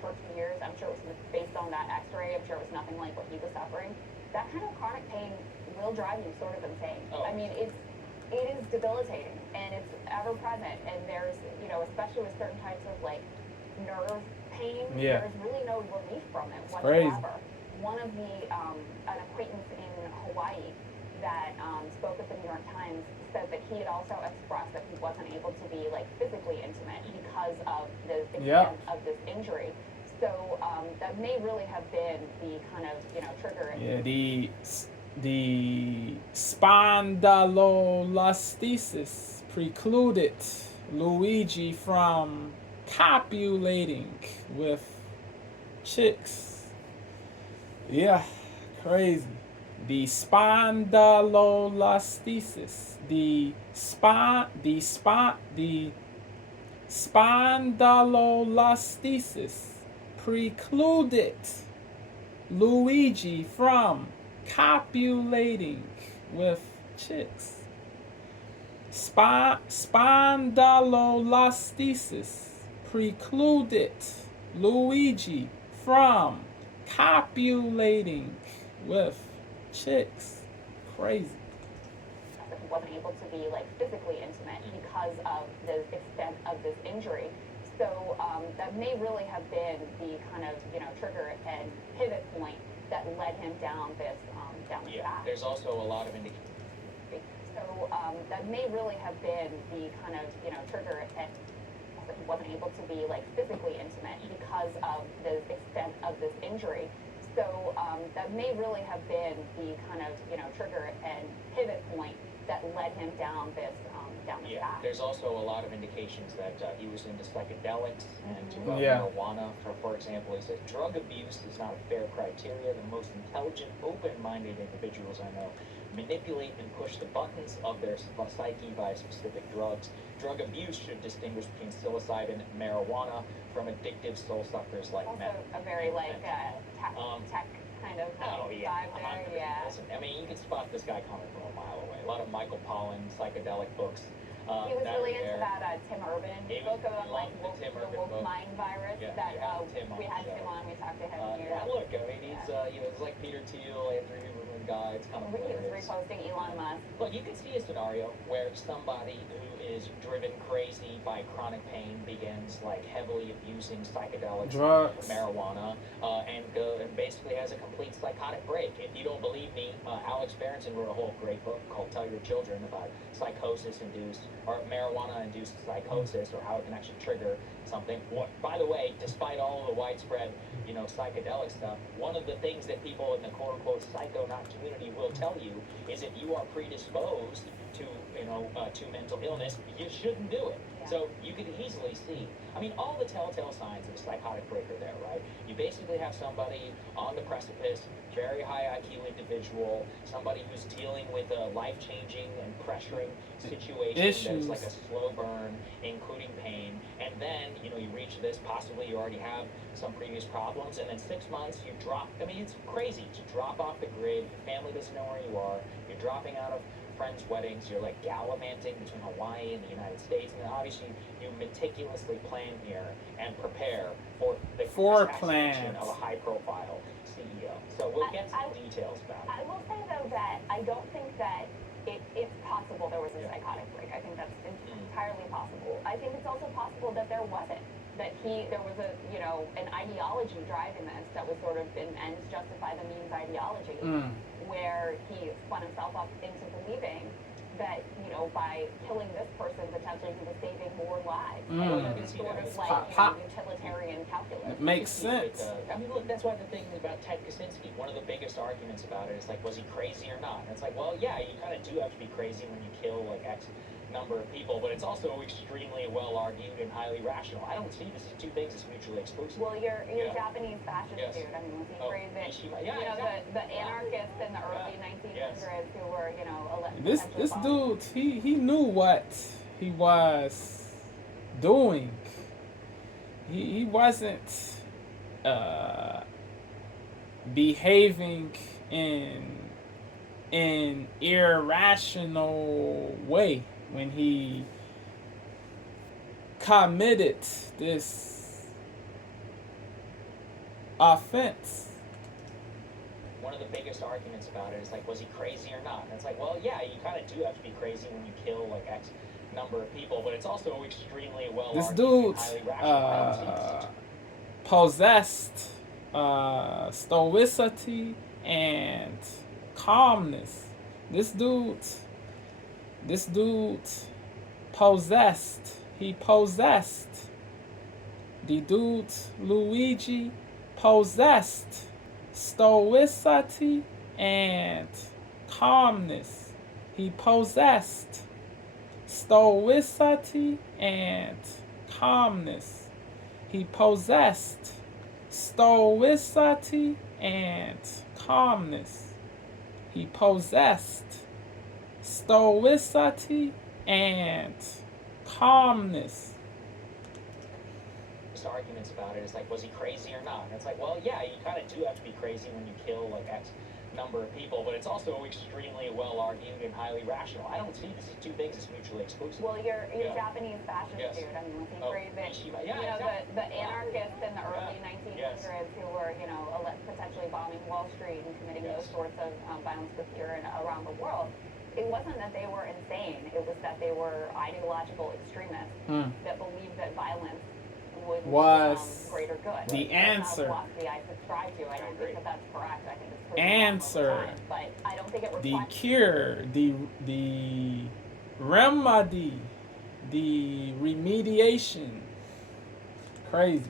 For 2 years, I'm sure it was based on that x-ray. I'm sure it was nothing like what he was suffering. That kind of chronic pain will drive you sort of insane. Oh. I mean, it is debilitating, and it's ever present. And there's, especially with certain types of like nerve pain, there's really no relief from it whatsoever. One of an acquaintance in Hawaii that spoke at the New York Times said that he had also expressed that he wasn't able to be like physically intimate because of the extent of this injury. So that may really have been the kind of trigger. Yeah, the spondylolisthesis precluded Luigi from copulating with chicks. Yeah, crazy. The spondylolisthesis. The spondylolisthesis precluded Luigi from copulating with chicks. Spondylolisthesis precluded Luigi from copulating with chicks. Crazy. Wasn't able to be like physically intimate because of the extent of this injury. So that may really have been the kind of trigger and pivot point that led him down this path. There's also a lot of indication. So that may really have been the kind of trigger and wasn't able to be like physically intimate because of the extent of this injury. So that may really have been the kind of trigger and pivot point that led him down this path. There's also a lot of indications that he was into psychedelics and to marijuana. For example, he says drug abuse is not a fair criteria. The most intelligent, open-minded individuals I know manipulate and push the buttons of their psyche by specific drugs. Drug abuse should distinguish between psilocybin and marijuana from addictive soul suckers like also meth. a very tech kind of vibe there. Listen, I mean, you can spot this guy coming from a mile away. A lot of Michael Pollan psychedelic books. He was really into that Tim Urban book about like the woke mind virus Yeah, that we had Tim on we talked to him here. Yeah, look, I mean, he's it's like Peter Thiel, Andrew Huberman guy. It's kind of He was hilarious. reposting Elon Musk. Look, you can see a scenario where somebody who is driven crazy by chronic pain begins like heavily abusing psychedelics, drugs, marijuana, and basically has a complete psychotic break. If you don't believe me, Alex Berenson wrote a whole great book called "Tell Your Children" about psychosis-induced or marijuana-induced psychosis, or how it can actually trigger something. By the way, despite all of the widespread, psychedelic stuff, one of the things that people in the quote-unquote psychonaut community will tell you is if you are predisposed to, to mental illness, you shouldn't do it. Yeah. So you could easily see, I mean, all the telltale signs of a psychotic break are there, right? You basically have somebody on the precipice, very high IQ individual, somebody who's dealing with a life-changing and pressuring situation that's like a slow burn, including pain, and then, you reach this, possibly you already have some previous problems, and then 6 months you drop, I mean, it's crazy to drop off the grid, your family doesn't know where you are, you're dropping out of friends' weddings, you're like gallivanting between Hawaii and the United States, and then obviously you meticulously plan here and prepare for the assassination of a high-profile CEO. So we'll get to the details about it. I will say though that I don't think that it's possible there was a psychotic break. I think that's entirely possible. I think it's also possible that there wasn't. That there was an ideology driving this that was sort of an ends justify the means ideology, where he spun himself up into believing that by killing this person potentially he was saving more lives. It's sort of like utilitarian calculus. It makes sense. I mean, look, that's why the thing about Ted Kaczynski, one of the biggest arguments about it is like, was he crazy or not? And it's like, well, yeah, you kind of do have to be crazy when you kill like X number of people, but it's also extremely well argued and highly rational. I don't see these two things as mutually exclusive. Well, you're Japanese fascist dude. I mean, was he crazy? The anarchists in the early 1900s who were, this dude, he knew what he was doing. He wasn't behaving in an irrational way when he committed this offense. One of the biggest arguments about it is like, was he crazy or not? And it's like, well, yeah, you kind of do have to be crazy when you kill like X number of people, but it's also extremely well this argued dude and highly rational. possessed stoicity and calmness. This dude possessed. He possessed. The dude Luigi possessed stoicity and calmness. He possessed stoicity and calmness. He possessed stoicity and calmness. He possessed stoicity and calmness. Just arguments about it is like, was he crazy or not? And it's like, well, yeah, you kind of do have to be crazy when you kill like X number of people, but it's also extremely well argued and highly rational. I don't see these two things as mutually exclusive. Well, your Yeah. Japanese fascist Yes. dude. I mean, was he Oh, great that Mishima. you Yeah, know exactly. the anarchists in the early Yeah. 1900s Yes. who were potentially bombing Wall Street and committing Yes. those sorts of violence with fear around the world. It wasn't that they were insane. It was that they were ideological extremists that believed that violence would lead to some greater good. the That's answer. not a philosophy I subscribe to. I don't agree. think that that's correct. I think it's proven Answer. wrong over time, but I don't think it The requires. cure, the remedy, the remediation. Crazy,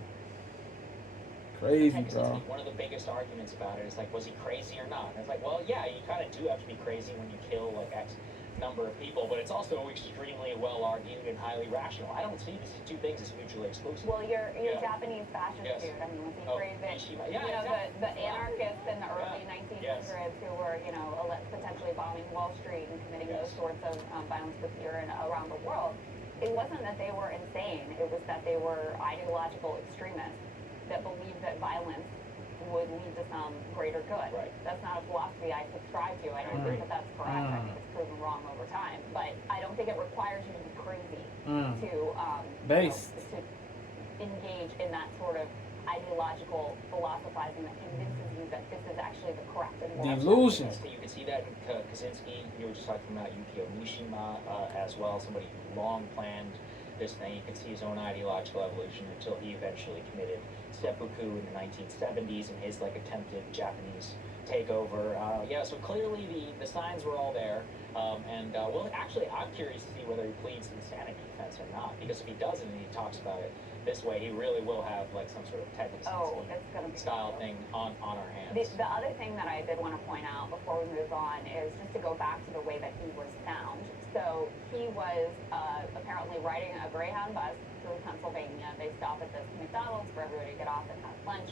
Kaczynski, bro. one of the biggest arguments about it is like, was he crazy or not? And it's like, well, yeah, you kind of do have to be crazy when you kill like X number of people, but it's also extremely well argued and highly rational. I don't see these two things as mutually exclusive. Well, your Yeah. Japanese fascist Yes. dude. I mean, was he Oh, great that Mishima. Yeah, the exactly. anarchists in the early Yeah. 1900s Yes. who were potentially bombing Wall Street and committing Yes. those sorts of violence with fear around the world. It wasn't that they were insane. It was that they were ideological extremists that believed that violence would lead to some greater good. Right. That's not a philosophy I subscribe to. I don't think that that's correct. I think it's proven wrong over time. But I don't think it requires you to be crazy to Based. to engage in that sort of ideological philosophizing that convinces you that this is actually the correct and more Delusion. So you can see that in Kaczynski. You were just talking about Yukio Mishima as well, somebody who long planned this thing. You can see his own ideological evolution until he eventually committed seppuku in the 1970s and his like attempted Japanese takeover. Yeah, so clearly the signs were all there. Well, actually, I'm curious to see whether he pleads insanity defense or not, because if he doesn't and he talks about it this way, he really will have like some sort of Ted it's gonna be style thing on our hands. The other thing that I did want to point out before we move on is just to go back to the way that he was found. So he was apparently riding a Greyhound bus through Pennsylvania. They stop at this McDonald's for everybody to get off and have lunch.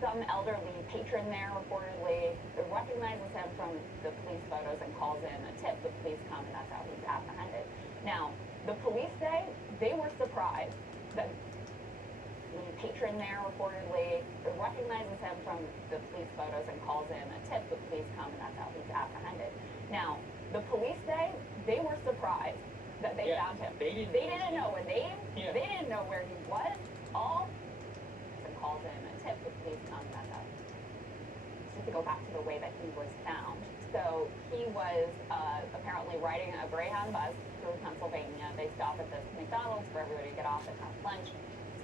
Some elderly patron there reportedly recognizes him from the police photos and calls in a tip. The police come and that's how he's apprehended. Now, the police say they were surprised that the patron there reportedly recognizes him from the police photos and calls in a tip. The police come and that's how he's apprehended. Now, the police say they were surprised that they found him. They didn't know a name. Yeah. They didn't know where he was. All and calls in a tip. The police come and that's how. Just to go back to the way that he was found. So he was apparently riding a Greyhound bus through Pennsylvania. They stop at this McDonald's for everybody to get off and have lunch.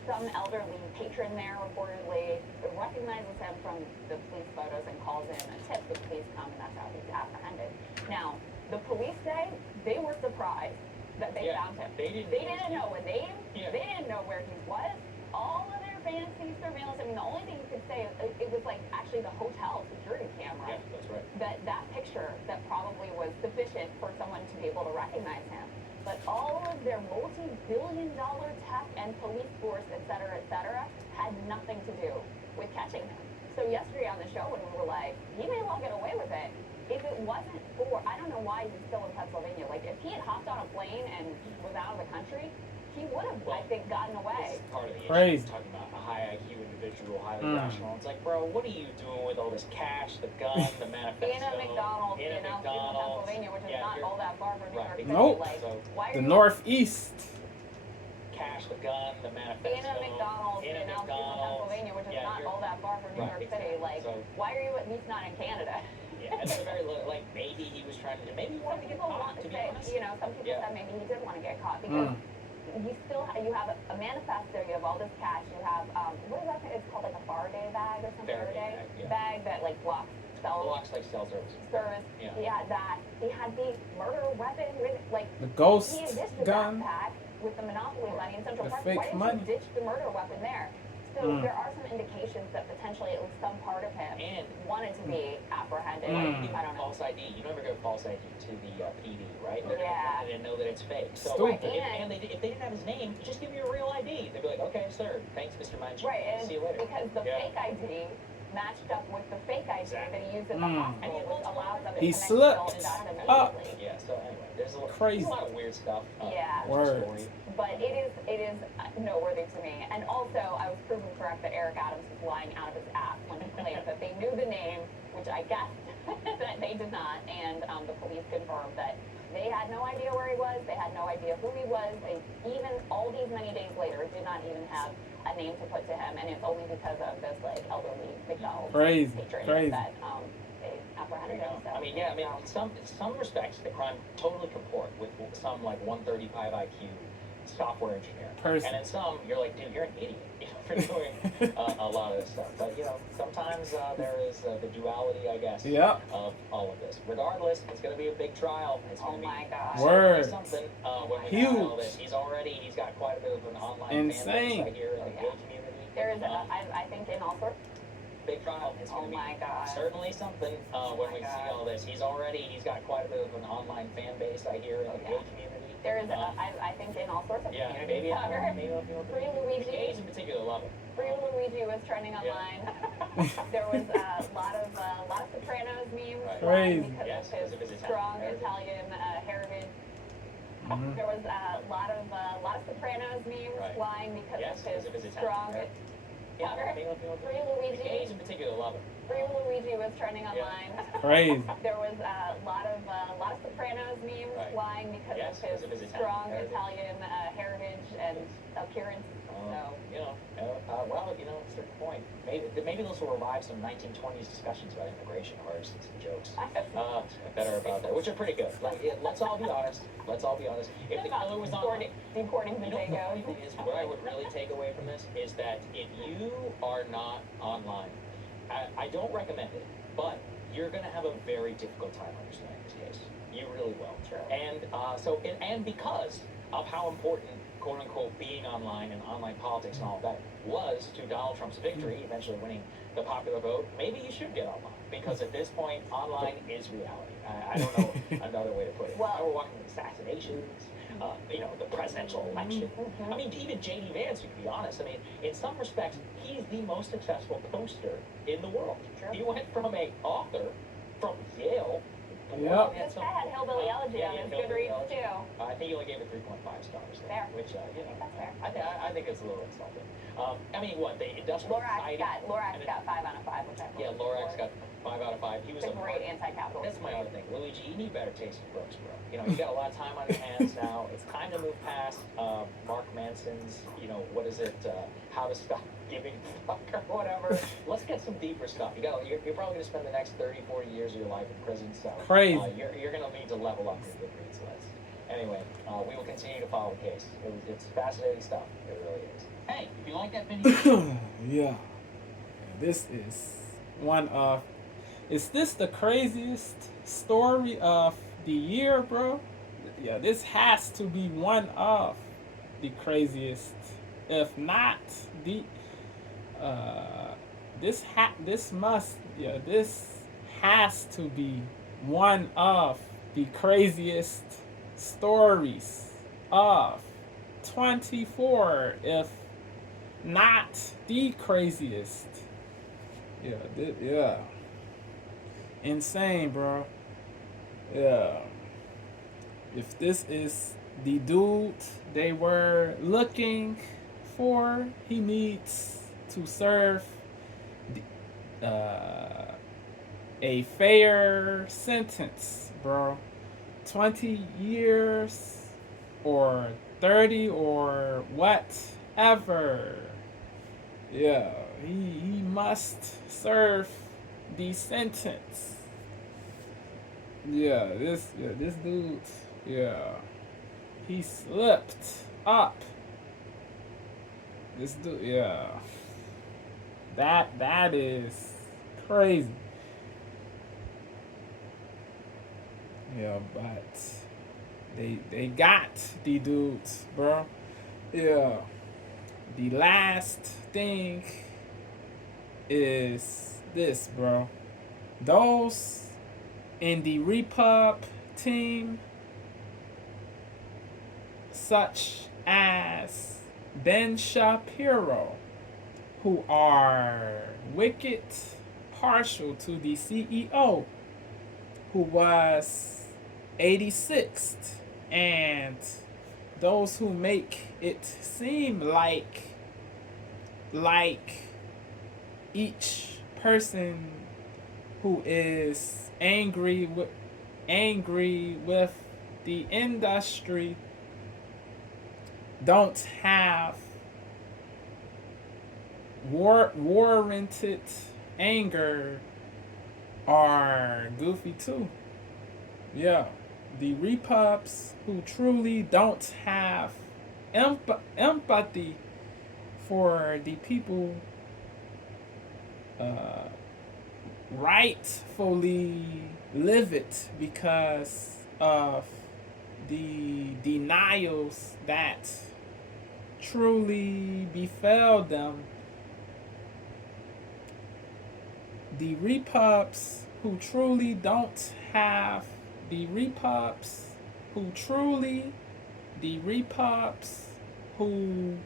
Some elderly patron there reportedly recognizes him from the police photos and calls in a tip. The police come and that's how he's apprehended. Now, the police say they were surprised that they found him. They didn't know a name. Yeah. They didn't know where he was. All of their fancy surveillance. I mean, the only thing you could say it was like actually the hotel security camera. Yeah, that's right. That picture that probably was sufficient for someone to be able to recognize him. But all of their multi-billion-dollar tech and police force, et cetera, had nothing to do with catching him. So yesterday on the show when we were like, he may well get away with it. If it wasn't for, I don't know why he's still in Pennsylvania. Like, if he had hopped on a plane and was out of the country, he would have, I think, gotten away. This is part of the issue. Crazy. Talking about a high IQ individual, highly rational. It's like, bro, what are you doing with all this cash, the gun, the manifesto? In a McDonald's, in a in McDonald's. Pennsylvania, which is Yeah, not you're- all that far from New York Right. City. Nope. Like, So, why are The you Northeast. cash, the gun, the manifesto. in a McDonald's in a in McDonald's. Pennsylvania, which is Yeah, not you're- all that far from New Right, York City? exactly. Like, So- why are you at least not in Canada? Yeah, and it's very like maybe he was trying to, maybe he Some wanted to get people caught. want To to be say, honest. some people Yeah. said maybe he did want to get caught because you have a manifesto, you have all this cash, you have what is that thing? It's called like a Faraday bag or something. Faraday bag, yeah. Bag that like blocks cell Blocks like cell services. service. Yeah. He had that. He had the murder weapon with like The ghost he ditched the gun. backpack with the Monopoly money in Central The Park. fake Why didn't money. you ditch the murder weapon there? So there are some indications that potentially at least some part of him And- wanted to be apprehended. Even I don't know. false ID. You never go false ID to the PD, right? They're Yeah. gonna know that it's fake. So Stupid. if they didn't have his name, just give me a real ID. They'd be like, okay, sir, thanks, Mr. Mangione. Right, and See you later. because the Yeah. fake ID matched up with the fake ID Exactly. that he used at the hospital, which allows them to He connect slipped the dots up. immediately. Yeah. So anyway, there's a There's crazy. a lot of weird stuff. Yeah. in the Word. story. But it is noteworthy to me. And also, I was proven correct that Eric Adams was lying out of his ass when he claimed that they knew the name, which I guessed that they did not. And the police confirmed that they had no idea where he was. They had no idea who he was. They even all these many days later did not even have a name to put to him. And it's only because of this like elderly McDonald's Crazy, patron crazy. that they apprehended him. So, I mean, yeah, I mean, in some respects, the crime totally comport with some like 135 IQ software engineer. Person. And in some, you're like, dude, you're an idiot, you know, for doing a lot of this stuff. But you know, sometimes there is the duality, I guess, Yep. of all of this. Regardless, it's going to be a big trial. It's Oh going to be my gosh. Word. something when we Huge. see all this. He's got quite a bit of an online fan base, Insane. I hear, in the gay community. There is, I think, in all sorts. Big trial. It's Oh going to be my God. certainly something when we see all this. He's got quite a bit of an online fan base, I hear, in the gay community. There is, I think, in all sorts of Yeah, communities. maybe However, Free Free Luigi. Gays in particular love it. Free Luigi was trending online. There was a lot of Sopranos memes Right. flying Crazy. because Yes, of his strong Italian heritage. Mhm. There was a lot of Sopranos memes Right. flying because Yes, of his Italian strong. heritage. Yeah, Free Luigi. Gays in particular love it. Free Luigi was trending online. Crazy. There was a lot of Sopranos memes Right. flying because Yes, of his strong Italian heritage and appearance. So. You know, well, you know, at a certain point, maybe those will revive some 1920s discussions about immigration or some jokes better about that, which are pretty good. Like, let's all be honest. Let's all be honest. If the killer was on, deporting the you know, Dago. what I would really take away from this is that if you are not online, I don't recommend it, but you're going to have a very difficult time understanding this case. You really will. True. And and because of how important, quote unquote, being online and online politics and all of that was to Donald Trump's victory, eventually winning the popular vote, maybe you should get online. Because at this point, online is reality. I don't know another way to put it. Well, we're walking with assassinations, you know, the presidential election. I mean, even J.D. Vance, you can be honest. I mean, in some respects, he's the most successful poster in the world. True. He went from an author from Yale. Yep. This guy had Hillbilly Elegy on his Goodreads too. I think he only gave it 3.5 stars. Though, Fair. Which, you know, That's fair. I think it's a little insulting. I mean, what, the industrial society? Lorax got 5 out of 5, which I thought Yeah, was Lorax poor. got 5 out of 5. He was It's a great anti-capitalist. That's my other thing. Luigi, you need better taste in books, bro. You know, you got a lot of time on your hands now. It's time to move past Mark Manson's, you know, what is it, how to stop giving fuck or whatever. Let's get some deeper stuff. You're probably going to spend the next 30, 40 years of your life in prison, so Crazy. You're going to need to level up your Goodreads list. Anyway, we will continue to follow the case. It's fascinating stuff. It really is. Hey, if you like that video, Yeah. This is one of. Is this the craziest story of the year, bro? Yeah, this has to be one of the craziest, if not the. This has to be one of the craziest stories of 24, if not the craziest. Yeah. Insane, bro. Yeah. If this is the dude they were looking for, he needs to serve a fair sentence, bro. 20 years or 30 or whatever. Yeah, he must serve the sentence. Yeah, this dude, yeah, he slipped up. This dude, yeah, that is crazy. Yeah, but they got the dudes, bro. Yeah. The last thing is this, bro. Those in the Repub team, such as Ben Shapiro, who are wicked partial to the CEO, who was 86th and those who make it seem like each person who is angry with the industry don't have warranted anger are goofy too. Yeah, the repubs who truly don't have empathy for the people rightfully live it because of the denials that truly befell them. The repubs who truly don't have the repubs who truly the repubs who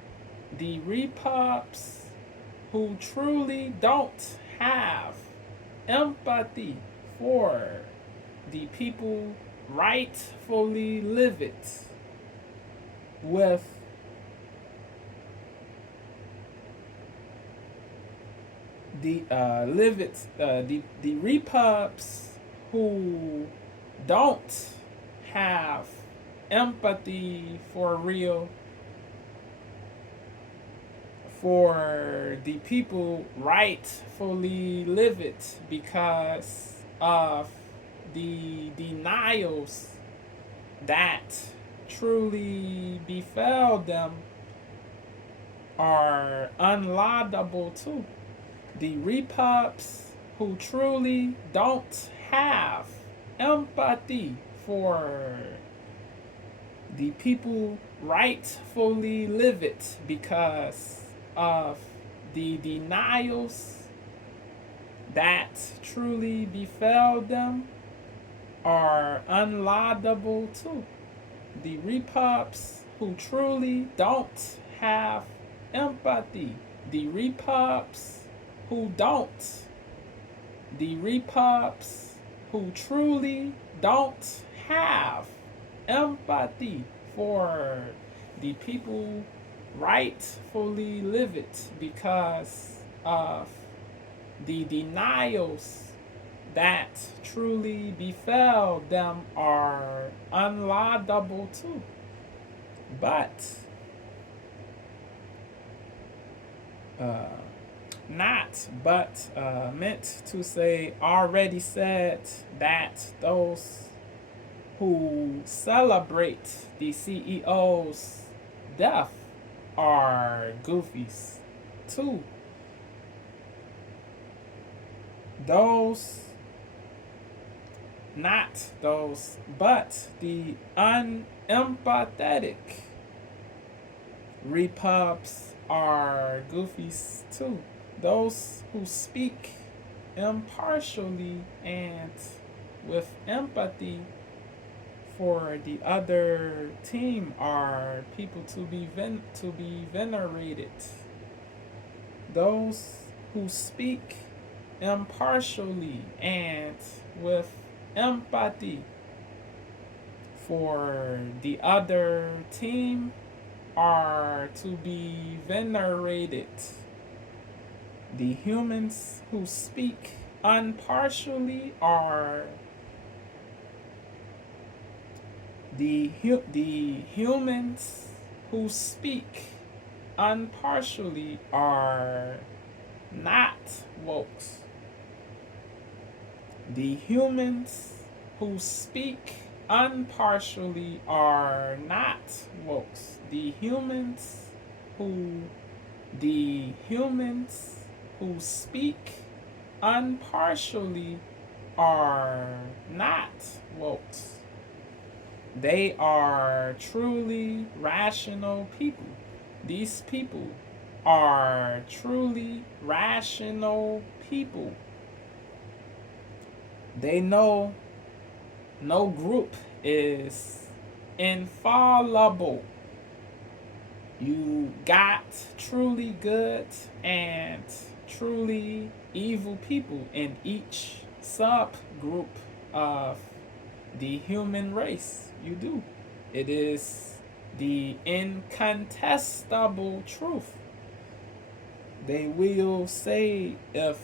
truly don't have empathy for the people rightfully live it with the repubs who don't have empathy for real for the people rightfully live it because of the denials that truly befell them are unlaudable too. The repubs who truly don't have empathy for the people rightfully live it because of the denials that truly befell them are unlaudable too. The repubs who truly don't have empathy, the repubs who don't, the repubs who truly don't have empathy for the people rightfully live it because of the denials that truly befell them are unlaudable too. But meant to say already said that those who celebrate the CEO's death are goofies too. Not those, but the unempathetic repubs are goofies too. Those who speak impartially and with empathy for the other team are people to be venerated. Those who speak impartially and with empathy for the other team are to be venerated. The humans who speak impartially are the humans who speak impartially are not wokes. The humans who speak impartially are not wokes. The humans who speak impartially are not wokes. They are truly rational people. These people are truly rational people. They know no group is infallible. You got truly good and truly evil people in each subgroup of the human race. You do. It is the incontestable truth. They will say if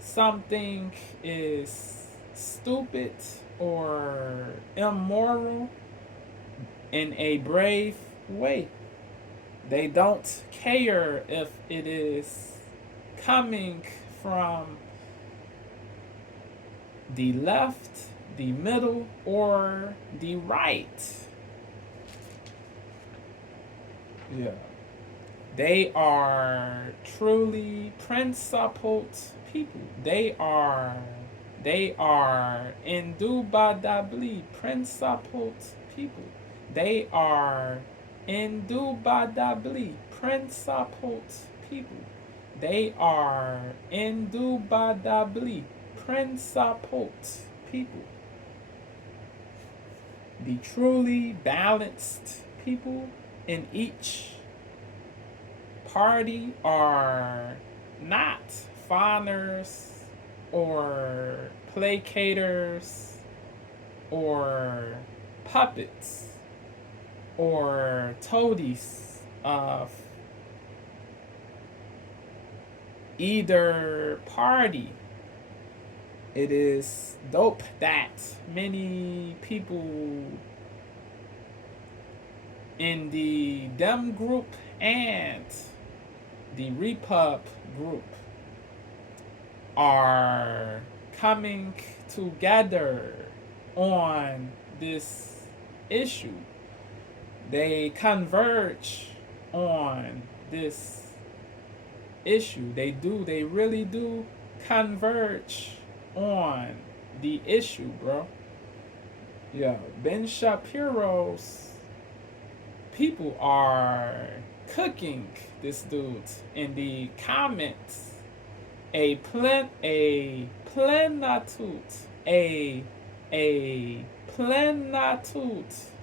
something is stupid or immoral in a brave way. They don't care if it is coming from the left, the middle, or the right. Yeah. They are truly principled people. They are indubitably principled people. They are indubitably principled people. They are indubitably principled people. The truly balanced people in each party are not fawners or placaters or puppets or toadies of either party. It is dope that many people in the Dem group and the Repub group are coming together on this issue. They converge on this issue. They really do converge on the issue, bro. Yeah, Ben Shapiro'S people are cooking this dude in the comments. A plenitude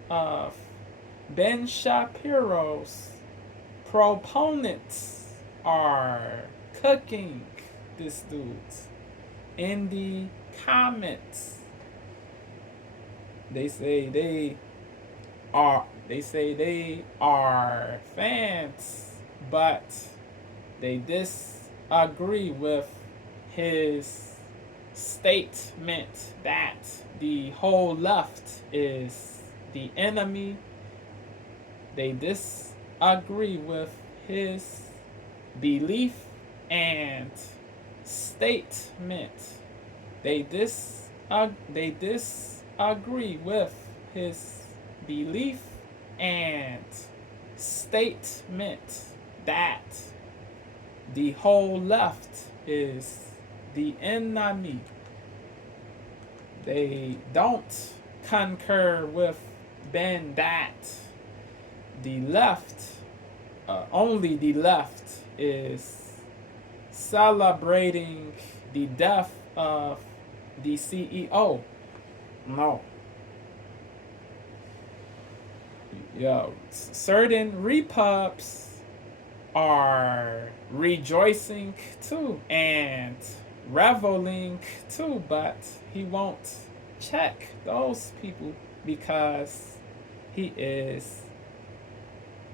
of Ben Shapiro'S proponents are cooking this dude in the comments. They say they are fans, but they disagree with his statement that the whole left is the enemy. They disagree with his belief and statement. They disagree with his belief and statement that the whole left is the enemy. They don't concur with Ben that the left, only the left, is celebrating the death of the CEO. No. Yo, certain repubs are rejoicing too and reveling too, but he won't check those people because he is